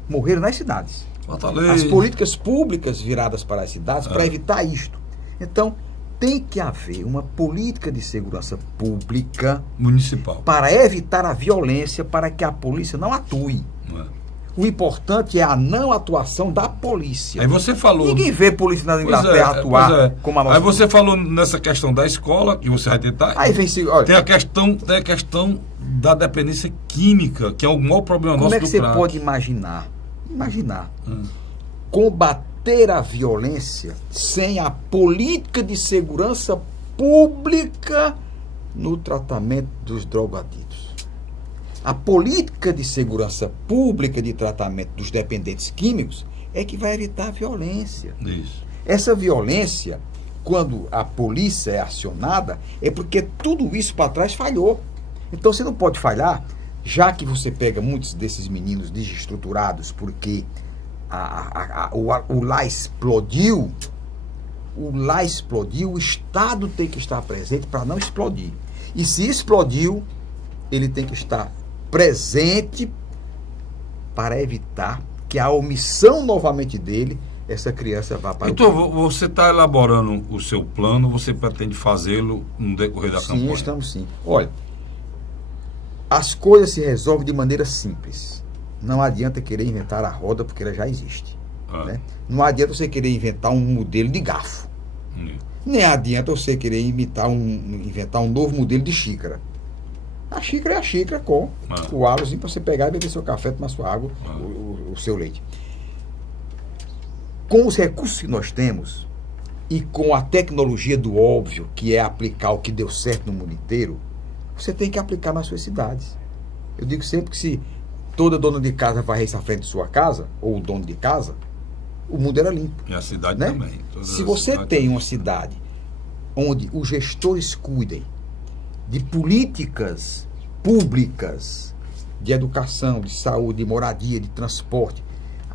Morreram nas cidades. Fortaleza. As políticas públicas viradas para as cidades para evitar isto. Então, tem que haver uma política de segurança pública Municipal. para evitar a violência, para que a polícia não atue. Não é? O importante é a não atuação da polícia. Aí você falou. Ninguém vê polícia na Pois Inglaterra é, atuar pois é. como a nossa. Aí você falou nessa questão da escola, que você vai tentar. Aí vem se, olha, Tem a questão da dependência química, que é o maior problema como nosso é que do você crack. pode imaginar combater a violência sem a política de segurança pública no tratamento dos drogaditos? A política de segurança pública de tratamento dos dependentes químicos é que vai evitar a violência. Isso. Essa violência, quando a polícia é acionada, é porque tudo isso para trás falhou. Então você não pode falhar, já que você pega muitos desses meninos desestruturados porque o lá explodiu, o Estado tem que estar presente para não explodir. E se explodiu, ele tem que estar presente para evitar que a omissão novamente dele, essa criança vá para Então, você está elaborando o seu plano, você pretende fazê-lo no decorrer da campanha? Sim, estamos sim. Olha, as coisas se resolvem de maneira simples. Não adianta querer inventar a roda porque ela já existe. Né? Não adianta você querer inventar um modelo de garfo. Nem adianta você querer inventar um novo modelo de xícara. A xícara é a xícara com o halozinho para você pegar e beber seu café, tomar sua água, o seu leite. Com os recursos que nós temos e com a tecnologia do óbvio, que é aplicar o que deu certo no mundo inteiro, você tem que aplicar nas suas cidades. Eu digo sempre que se toda dona de casa varresse à frente de sua casa, ou o dono de casa, o mundo era limpo. E a cidade né? também. Se você tem uma cidade onde os gestores cuidem de políticas públicas, de educação, de saúde, de moradia, de transporte,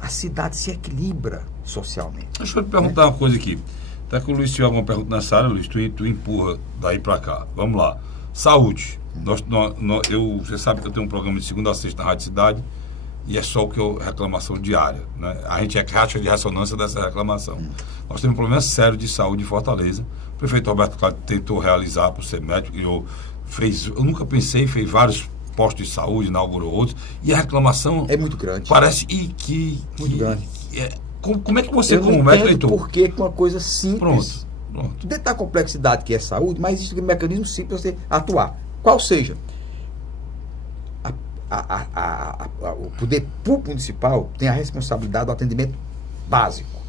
a cidade se equilibra socialmente. Deixa eu te perguntar uma coisa aqui. Até que o Luiz tiver alguma pergunta nessa área, Luiz, tu empurra daí para cá. Vamos lá. Saúde. Você sabe que eu tenho um programa de segunda a sexta na Rádio Cidade e é só o que eu reclamação diária. Né? A gente é caixa de ressonância dessa reclamação. Nós temos um problema sério de saúde em Fortaleza. O prefeito Roberto Cláudio tentou realizar para ser médico, eu nunca pensei, fez vários postos de saúde, inaugurou outros, e a reclamação é muito grande. Parece muito grande. Como é que você, eu como não médico, entendo por que uma coisa simples. Pronto. Dentro da complexidade que é saúde, mas existe um mecanismo simples para você atuar. Qual seja? O poder público municipal tem a responsabilidade do atendimento básico.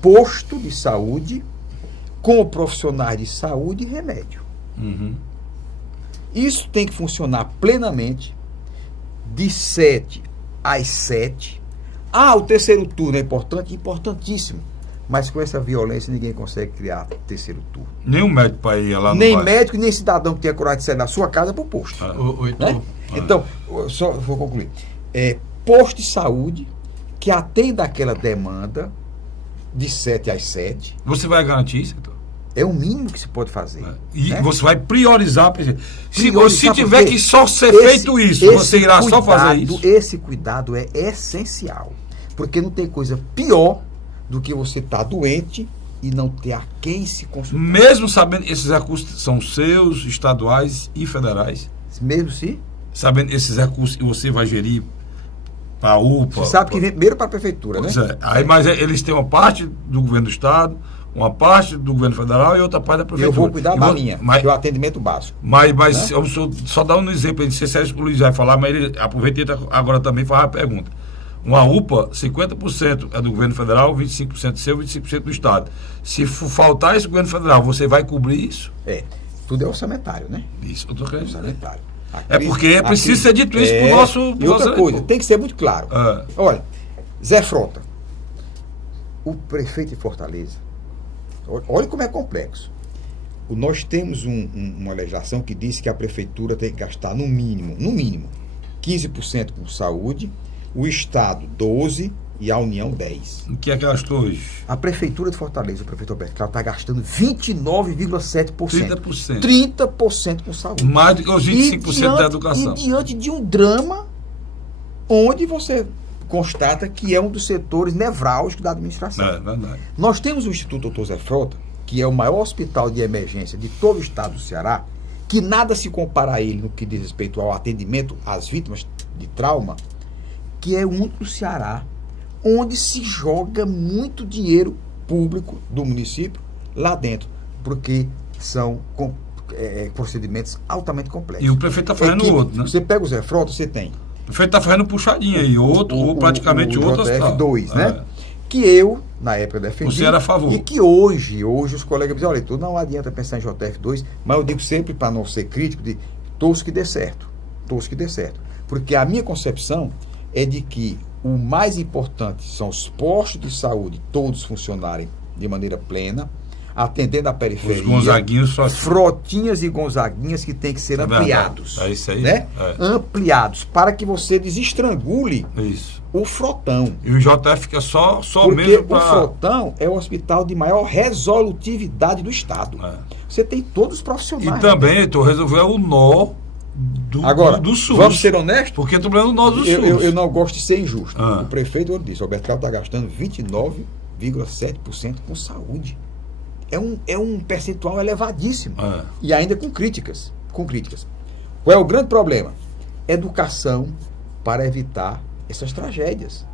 Posto de saúde, com profissionais de saúde e remédio. Isso tem que funcionar plenamente, de 7 às 7. O terceiro turno é importante? Importantíssimo. Mas com essa violência ninguém consegue criar terceiro turno. Nem um médico para ir lá. Nem médico, nem cidadão que tenha coragem de sair da sua casa para o posto. Né? Então, só vou concluir. Posto de saúde que atenda aquela demanda de 7 às 7. Você vai garantir isso, então? É o mínimo que se pode fazer. E né? você vai priorizar. Se tiver que só ser feito isso, você irá só fazer isso. Esse cuidado é essencial. Porque não tem coisa pior do que você estar doente e não ter a quem se consultar. Mesmo sabendo esses recursos são seus, estaduais e federais? Mesmo se? Sabendo esses recursos que você vai gerir para a UPA. Você sabe que vem primeiro para a prefeitura, pois né? Mas eles têm uma parte do governo do estado, uma parte do governo federal e outra parte da prefeitura. Eu vou cuidar da minha, que é o atendimento básico. Mas eu só dar um exemplo, não sei se é isso que o Luiz vai falar, mas ele aproveita agora também faz a pergunta. Uma UPA, 50% é do governo federal, 25% seu, 25% do estado. Se faltar esse governo federal, você vai cobrir isso? Tudo é orçamentário, né? Isso, eu estou querendo dizer. Orçamentário. Porque é preciso ser dito isso para o nosso... E outra coisa, tem que ser muito claro. Olha, Zé Frota, o prefeito de Fortaleza, olha como é complexo. Nós temos uma legislação que diz que a prefeitura tem que gastar no mínimo, 15% com saúde, o Estado 12% e a União 10%. O que é que gastou hoje? A prefeitura de Fortaleza, o prefeito Roberto Cláudio, está gastando 29,7%. 30% com saúde. Mais do que os 25% da educação. E diante de um drama onde você constata que é um dos setores nevrálgicos da administração. É verdade. Nós temos o Instituto Dr. Zé Frota, que é o maior hospital de emergência de todo o estado do Ceará, que nada se compara a ele no que diz respeito ao atendimento às vítimas de trauma, que é o único do Ceará onde se joga muito dinheiro público do município lá dentro, porque são procedimentos altamente complexos. E o prefeito está fazendo outro, né? Você pega o Zé Frota, você tem O prefeito está fazendo puxadinha aí, ou praticamente outro hospital. JF2, né? Que eu, na época, defendi. Você era a favor. E que hoje os colegas dizem, olha, tu não adianta pensar em JF2, mas eu digo sempre, para não ser crítico, de torço que dê certo. Torço que dê certo. Porque a minha concepção é de que o mais importante são os postos de saúde todos funcionarem de maneira plena, atendendo a periferia. Os Gonzaguinhos só... Frotinhas e Gonzaguinhas que têm que ser ampliados. É isso aí. Né? É. Ampliados, para que você desestrangule Isso. o frotão. E o JF fica só Porque mesmo para... o frotão é o hospital de maior resolutividade do Estado. É. Você tem todos os profissionais. E também, Heitor, resolveu o nó do SUS. Vamos ser honestos? Porque tem problema no nó do SUS. Eu não gosto de ser injusto. Ah. O prefeito, eu disse, Roberto Cláudio está gastando 29,7% com saúde. É um percentual elevadíssimo. Ah. E ainda com críticas. Qual é o grande problema? Educação para evitar essas tragédias.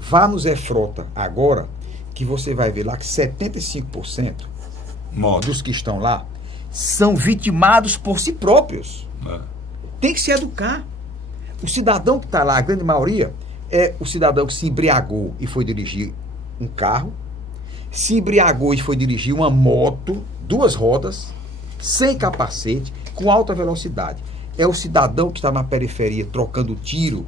Vá no Zé Frota agora, que você vai ver lá que 75% dos que estão lá são vitimados por si próprios. Tem que se educar. O cidadão que está lá, a grande maioria, é o cidadão que se embriagou e foi dirigir um carro, se embriagou e foi dirigir uma moto, 2 rodas, sem capacete, com alta velocidade. É o cidadão que está na periferia trocando tiro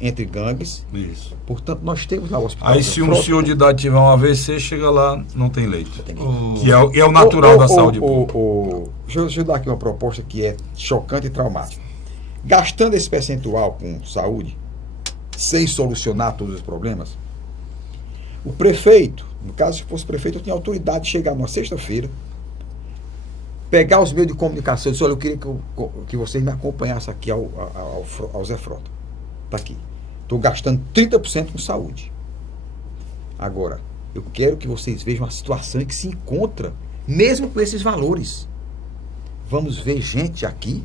entre gangues. Isso. Portanto, nós temos lá o hospital. Aí se um senhor de idade tiver um AVC, chega lá, não tem leite. Que é o natural da saúde pública. Deixa eu dar aqui uma proposta que é chocante e traumática. Gastando esse percentual com saúde, sem solucionar todos os problemas, o prefeito, no caso, se fosse prefeito, eu tinha autoridade de chegar numa sexta-feira, pegar os meios de comunicação e dizer, olha, eu queria que vocês me acompanhassem aqui ao Zé Frota. Está aqui. Estou gastando 30% com saúde. Agora, eu quero que vocês vejam a situação em que se encontra, mesmo com esses valores. Vamos ver gente aqui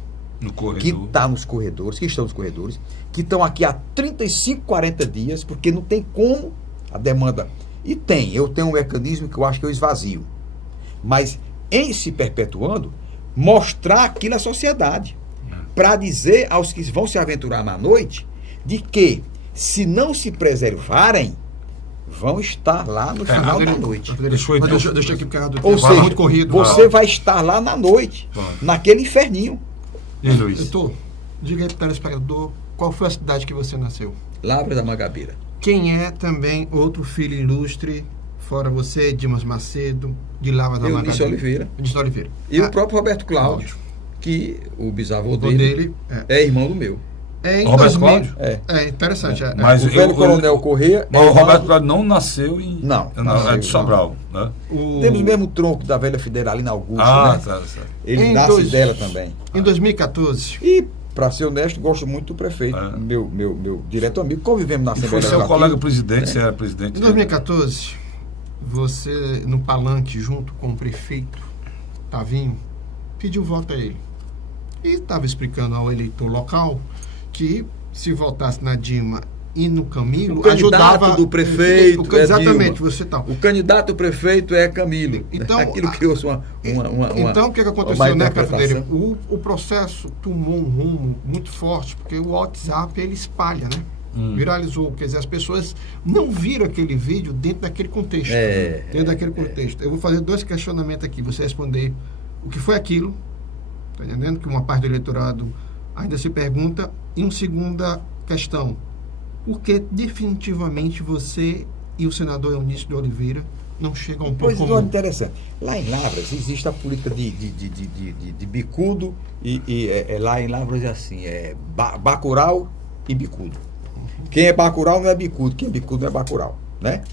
que está nos corredores, que estão nos corredores, que estão aqui há 35, 40 dias, porque não tem como a demanda. E eu tenho um mecanismo que eu acho que eu esvazio. Mas, em se perpetuando, mostrar aquilo à sociedade. Para dizer aos que vão se aventurar na noite, de que, se não se preservarem, vão estar lá no final da noite. Deixa aqui por causa do Ou tempo. seja, Muito corrido. você vai estar lá na noite, naquele inferninho. E Luiz? Heitor, diga aí para o telespectador, qual foi a cidade que você nasceu? Lavras da Mangabeira. Quem é também outro filho ilustre, fora você, Dimas Macedo, de Lavras da Mangabeira? Eunice Oliveira. E o próprio Roberto Cláudio, que o bisavô dele é irmão do meu. Roberto Cláudio? É interessante. Mas o velho Coronel Corrêa... Mas o Roberto Cláudio não nasceu em... Não. É de Sobral, né? Temos o mesmo tronco da velha Federalina Augusta, né? Tá. Ele nasce dela também. Em 2014... E, para ser honesto, gosto muito do prefeito, meu direto amigo. Convivemos na Assembleia Legislativa. Foi seu colega presidente, você era presidente. Em 2014, você, no palanque, junto com o prefeito Tavinho, pediu voto a ele. E estava explicando ao eleitor local que, se votasse na Dilma e no Camilo, o candidato ajudava do prefeito exatamente, Dilma. você tal. O candidato do prefeito é Camilo. Então, aquilo criou-se uma então, o que aconteceu, né, Frederico? O processo tomou um rumo muito forte, porque o WhatsApp, ele espalha, né? Viralizou, quer dizer, as pessoas não viram aquele vídeo dentro daquele contexto. Eu vou fazer 2 questionamentos aqui, você responder o que foi aquilo, tá entendendo? Que uma parte do eleitorado ainda se pergunta. E uma segunda questão, por que definitivamente você e o senador Eunice de Oliveira não chegam a um ponto comum? Pois é, interessante. Lá em Lavras existe a política de bicudo e lá em Lavras é assim, bacural e bicudo. Quem é bacural não é bicudo, quem é bicudo não é bacural, né?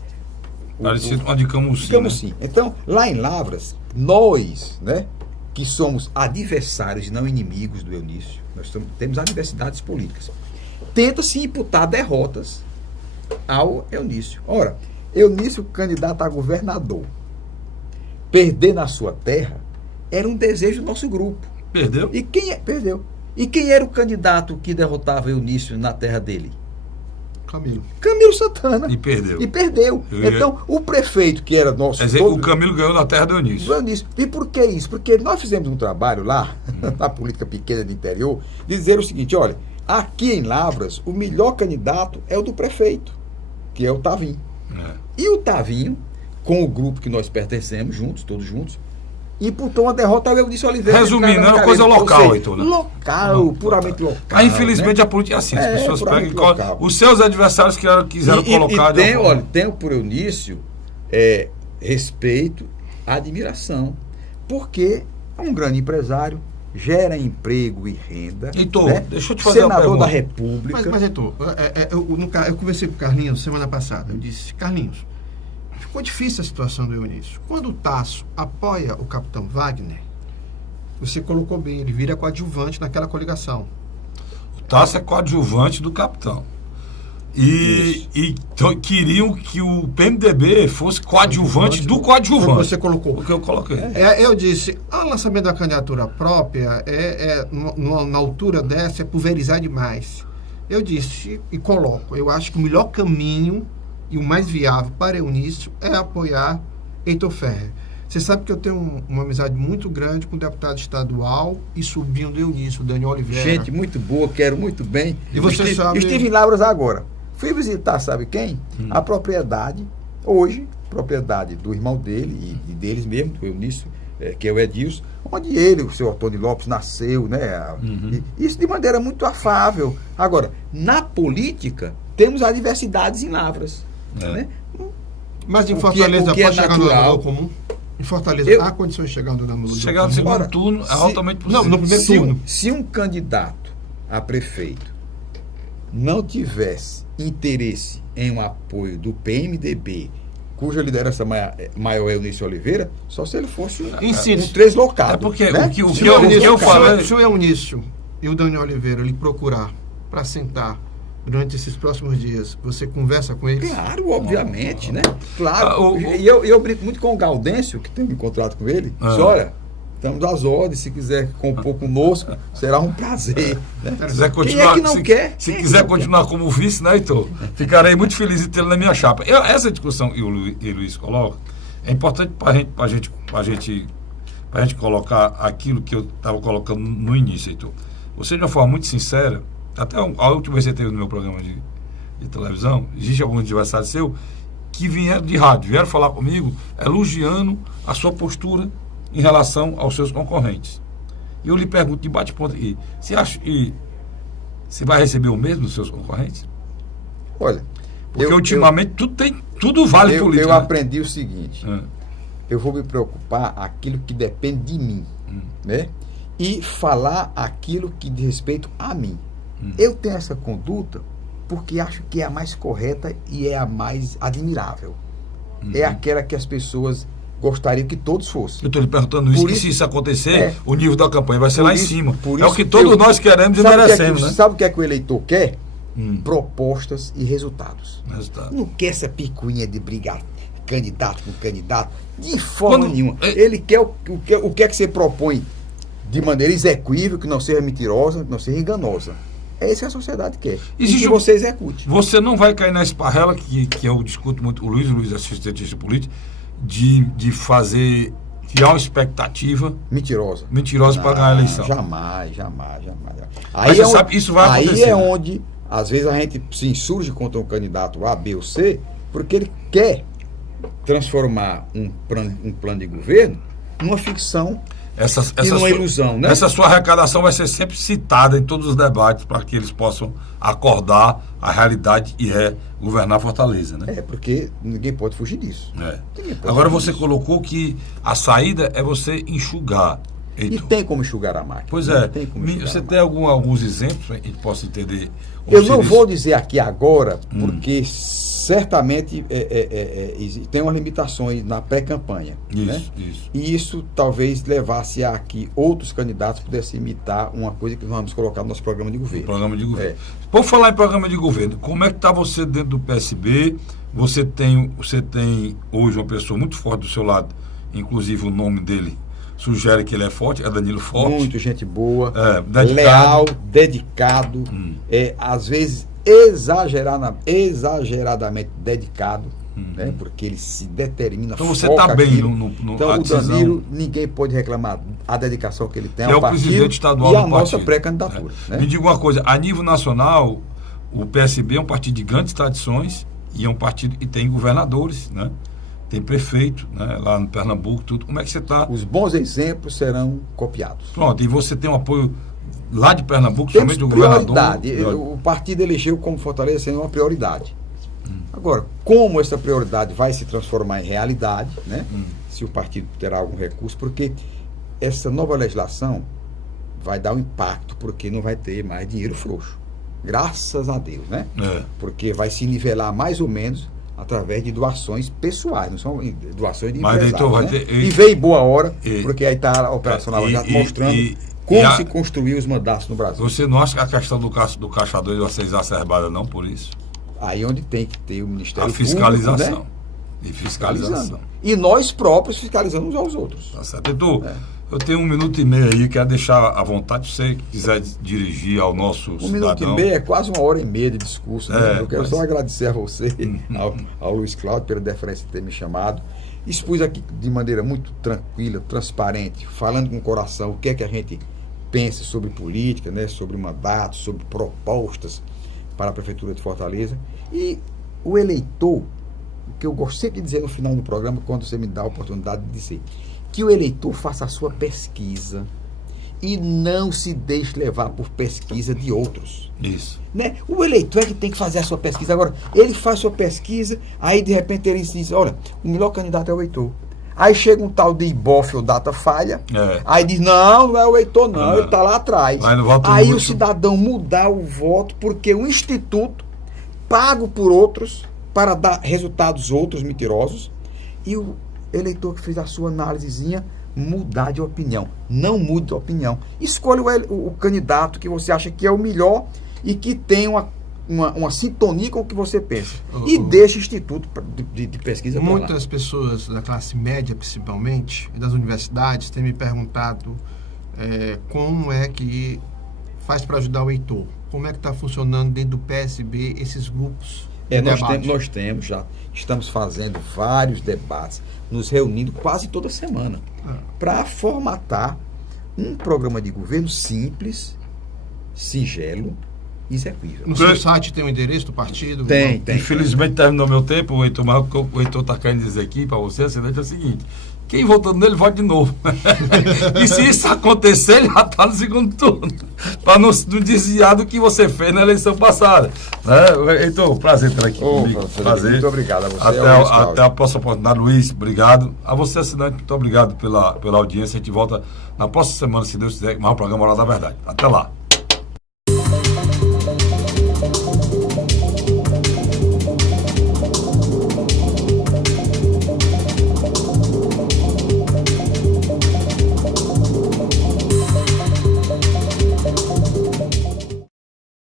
Parecido com a de Camusim. Camusim. Né? Então, lá em Lavras, nós, né, que somos adversários e não inimigos do Eunício, nós temos adversidades políticas. tenta-se imputar derrotas ao Eunício. Ora, Eunício, candidato a governador, perder na sua terra era um desejo do nosso grupo. Perdeu? Perdeu. E quem era o candidato que derrotava Eunício na terra dele? Camilo Santana. E perdeu. Então, o prefeito, que era nosso... Quer dizer, o Camilo ganhou na terra do Eunício. E por que isso? Porque nós fizemos um trabalho lá, na política pequena do interior, de dizer o seguinte, olha, aqui em Lavras, o melhor candidato é o do prefeito, que é o Tavinho. E o Tavinho, com o grupo que nós pertencemos, todos juntos, imputou uma derrota ao Eunício Oliveira. Resumindo, é uma coisa local, Heitor, né? Local, puramente local. Aí, infelizmente, né? A política é assim, as pessoas pegam e local. Os seus adversários quiseram colocar... Tem por Eunício respeito, admiração, porque é um grande empresário, gera emprego e renda. Heitor, né? deixa eu te fazer uma Senador pergunta. da República. Mas Heitor, eu conversei com o Carlinhos semana passada. Eu disse, Carlinhos, ficou difícil a situação do Eunício. Quando o Tasso apoia o capitão Wagner, você colocou bem, ele vira coadjuvante naquela coligação. O Tasso é coadjuvante do capitão. E queriam que o PMDB fosse coadjuvante do coadjuvante. Você colocou. O que eu coloquei. Eu disse, o lançamento da candidatura própria, na altura dessa, é pulverizar demais. Eu disse e coloco, eu acho que o melhor caminho e o mais viável para Eunício é apoiar Heitor Ferrer. Você sabe que eu tenho uma amizade muito grande com o deputado estadual e sobrinho do Eunício, Daniel Oliveira. Gente muito boa, quero muito bem. E você sabe... Estive em Lavras agora. Fui visitar, sabe quem? A propriedade, hoje, propriedade do irmão dele e deles mesmo, do Eunício, que é o Edilson, onde ele, o seu Antônio Lopes, nasceu, né? Isso de maneira muito afável. Agora, na política, temos adversidades em Lavras. Né? Mas em Fortaleza pode chegar no valor comum? Em Fortaleza há condições de chegar no valor comum? Chegar no segundo turno é altamente possível. Não, no primeiro turno. Se um candidato a prefeito não tivesse interesse em um apoio do PMDB, cuja liderança maior é o Eunício Oliveira, só se ele fosse um deslocado. É porque né? o que eu falei... Se o Eunício e o Daniel Oliveira lhe procurar para sentar durante esses próximos dias, você conversa com eles? Claro, obviamente, né? Claro. E eu brinco muito com o Gaudêncio, que tenho me encontrado com ele. Diz, olha, estamos às ordens, se quiser compor conosco, será um prazer. Né? Se quiser continuar como vice, né, Heitor? Ficarei muito feliz de tê-lo na minha chapa. Essa discussão que o Luiz coloca é importante para a gente colocar aquilo que eu estava colocando no início, Heitor. Você, de uma forma muito sincera, até a última vez que você teve no meu programa de televisão, existe algum adversário seu que vieram de rádio, vieram falar comigo elogiando a sua postura em relação aos seus concorrentes. E eu lhe pergunto de bate-ponto aqui, você acha que você vai receber o mesmo dos seus concorrentes? Olha, porque ultimamente tudo vale política. Eu aprendi o seguinte, eu vou me preocupar aquilo que depende de mim, né? E falar aquilo que diz respeito a mim. Eu tenho essa conduta porque acho que é a mais correta e é a mais admirável. É aquela que as pessoas gostariam que todos fossem. Eu estou lhe perguntando isso, e se isso acontecer, o nível da campanha vai ser lá em cima. É o que todos nós queremos e merecemos, né? Sabe o que é que o eleitor quer? Propostas e resultados. Não quer essa picuinha de brigar candidato com candidato, de forma nenhuma. Ele quer o que é que você propõe de maneira execuível, que não seja mentirosa, que não seja enganosa. É isso que a sociedade quer. E que você execute. Você não vai cair na esparrela, que eu discuto muito, o Luiz é assistente político, de fazer, criar uma expectativa mentirosa para ganhar a eleição. Jamais. Aí você sabe que isso vai acontecer. Aí é onde, às vezes, a gente se insurge contra um candidato A, B ou C, porque ele quer transformar um plano de governo numa ficção e numa ilusão, né? Essa sua arrecadação vai ser sempre citada em todos os debates para que eles possam acordar a realidade e governar Fortaleza, né? Porque ninguém pode fugir disso. Agora você colocou que a saída é você enxugar. E tem como enxugar a máquina. Pois é. Você tem alguns exemplos para que a gente possa entender? Eu não vou dizer aqui agora, porque certamente tem umas limitações na pré-campanha. Né? Isso. E isso talvez levasse a que outros candidatos pudessem imitar uma coisa que nós vamos colocar no nosso programa de governo. Programa de governo. Por falar em programa de governo, como é que está você dentro do PSB? Você tem hoje uma pessoa muito forte do seu lado, inclusive o nome dele sugere que ele é forte, é Danilo Forte. Muito gente boa, dedicado. leal, dedicado, às vezes exageradamente dedicado, né? Porque ele se determina. Então você está bem no Então o Danilo, ninguém pode reclamar a dedicação que ele tem ao partido, presidente estadual e a do nossa partido. pré-candidatura. Né? Me diga uma coisa, a nível nacional, o PSB é um partido de grandes tradições e é um partido que tem governadores, né? Tem prefeito, né? Lá no Pernambuco, tudo. Como é que você está? Os bons exemplos serão copiados. Pronto, e você tem um apoio lá de Pernambuco, temos somente do governador? O partido elegeu como Fortaleza sendo uma prioridade. Agora, como essa prioridade vai se transformar em realidade, né? Se o partido terá algum recurso, porque essa nova legislação vai dar um impacto, porque não vai ter mais dinheiro frouxo. Graças a Deus, né? Porque vai se nivelar mais ou menos através de doações pessoais, não são doações de empresários. Então, vai ter, e veio em boa hora, porque aí está a Operação Lava Jato mostrando como se construiu os mandatos no Brasil. Você não acha que a questão do Caixa 2 vai ser exacerbada, não, por isso? Aí onde tem que ter o Ministério Público, fiscalização. Né? E fiscalização. E nós próprios fiscalizamos uns aos outros. Tá certo. Edu, eu tenho 1 minuto e meio aí, quero deixar à vontade, se você quiser dirigir ao nosso cidadão. 1 minuto e meio é quase 1h30 de discurso. Né? Eu quero só agradecer a você, ao Luiz Cláudio, pela deferência de ter me chamado. Expus aqui de maneira muito tranquila, transparente, falando com o coração o que é que a gente pensa sobre política, né? Sobre mandatos, sobre propostas para a Prefeitura de Fortaleza. E o eleitor, o que eu gosto sempre de dizer no final do programa, quando você me dá a oportunidade de dizer, que o eleitor faça a sua pesquisa e não se deixe levar por pesquisa de outros. Isso. Né? O eleitor é que tem que fazer a sua pesquisa. Agora, ele faz a sua pesquisa, aí de repente ele diz, olha, o melhor candidato é o Heitor. Aí chega um tal de Ibope ou data falha, aí diz, não é o Heitor não, ele está lá atrás. Aí o cidadão mudar o voto porque o instituto, pago por outros, para dar resultados outros mentirosos, e o eleitor que fez a sua análisezinha mudar de opinião. Não mude de opinião. Escolha o candidato que você acha que é o melhor e que tem uma sintonia com o que você pensa. E deixe o Instituto de Pesquisa para lá. Muitas pessoas da classe média, principalmente, e das universidades, têm me perguntado como é que faz para ajudar o Heitor. Como é que está funcionando dentro do PSB esses grupos? Nós temos já, estamos fazendo vários debates, nos reunindo quase toda semana, para formatar um programa de governo simples, singelo, execuível. No seu site tem o endereço do partido? Tem. Infelizmente terminou meu tempo, o Heitor, mas o que o Heitor está querendo dizer aqui para você, é o seguinte: quem votou nele, vote de novo. E se isso acontecer, ele já está no segundo turno. Para não desviar do que você fez na eleição passada. Né? Heitor, prazer estar aqui comigo. Prazer. Muito obrigado a você. Até a próxima oportunidade, Luiz. Obrigado. A você, assinante, muito obrigado pela audiência. A gente volta na próxima semana, se Deus quiser, mais um programa Hora da Verdade. Até lá.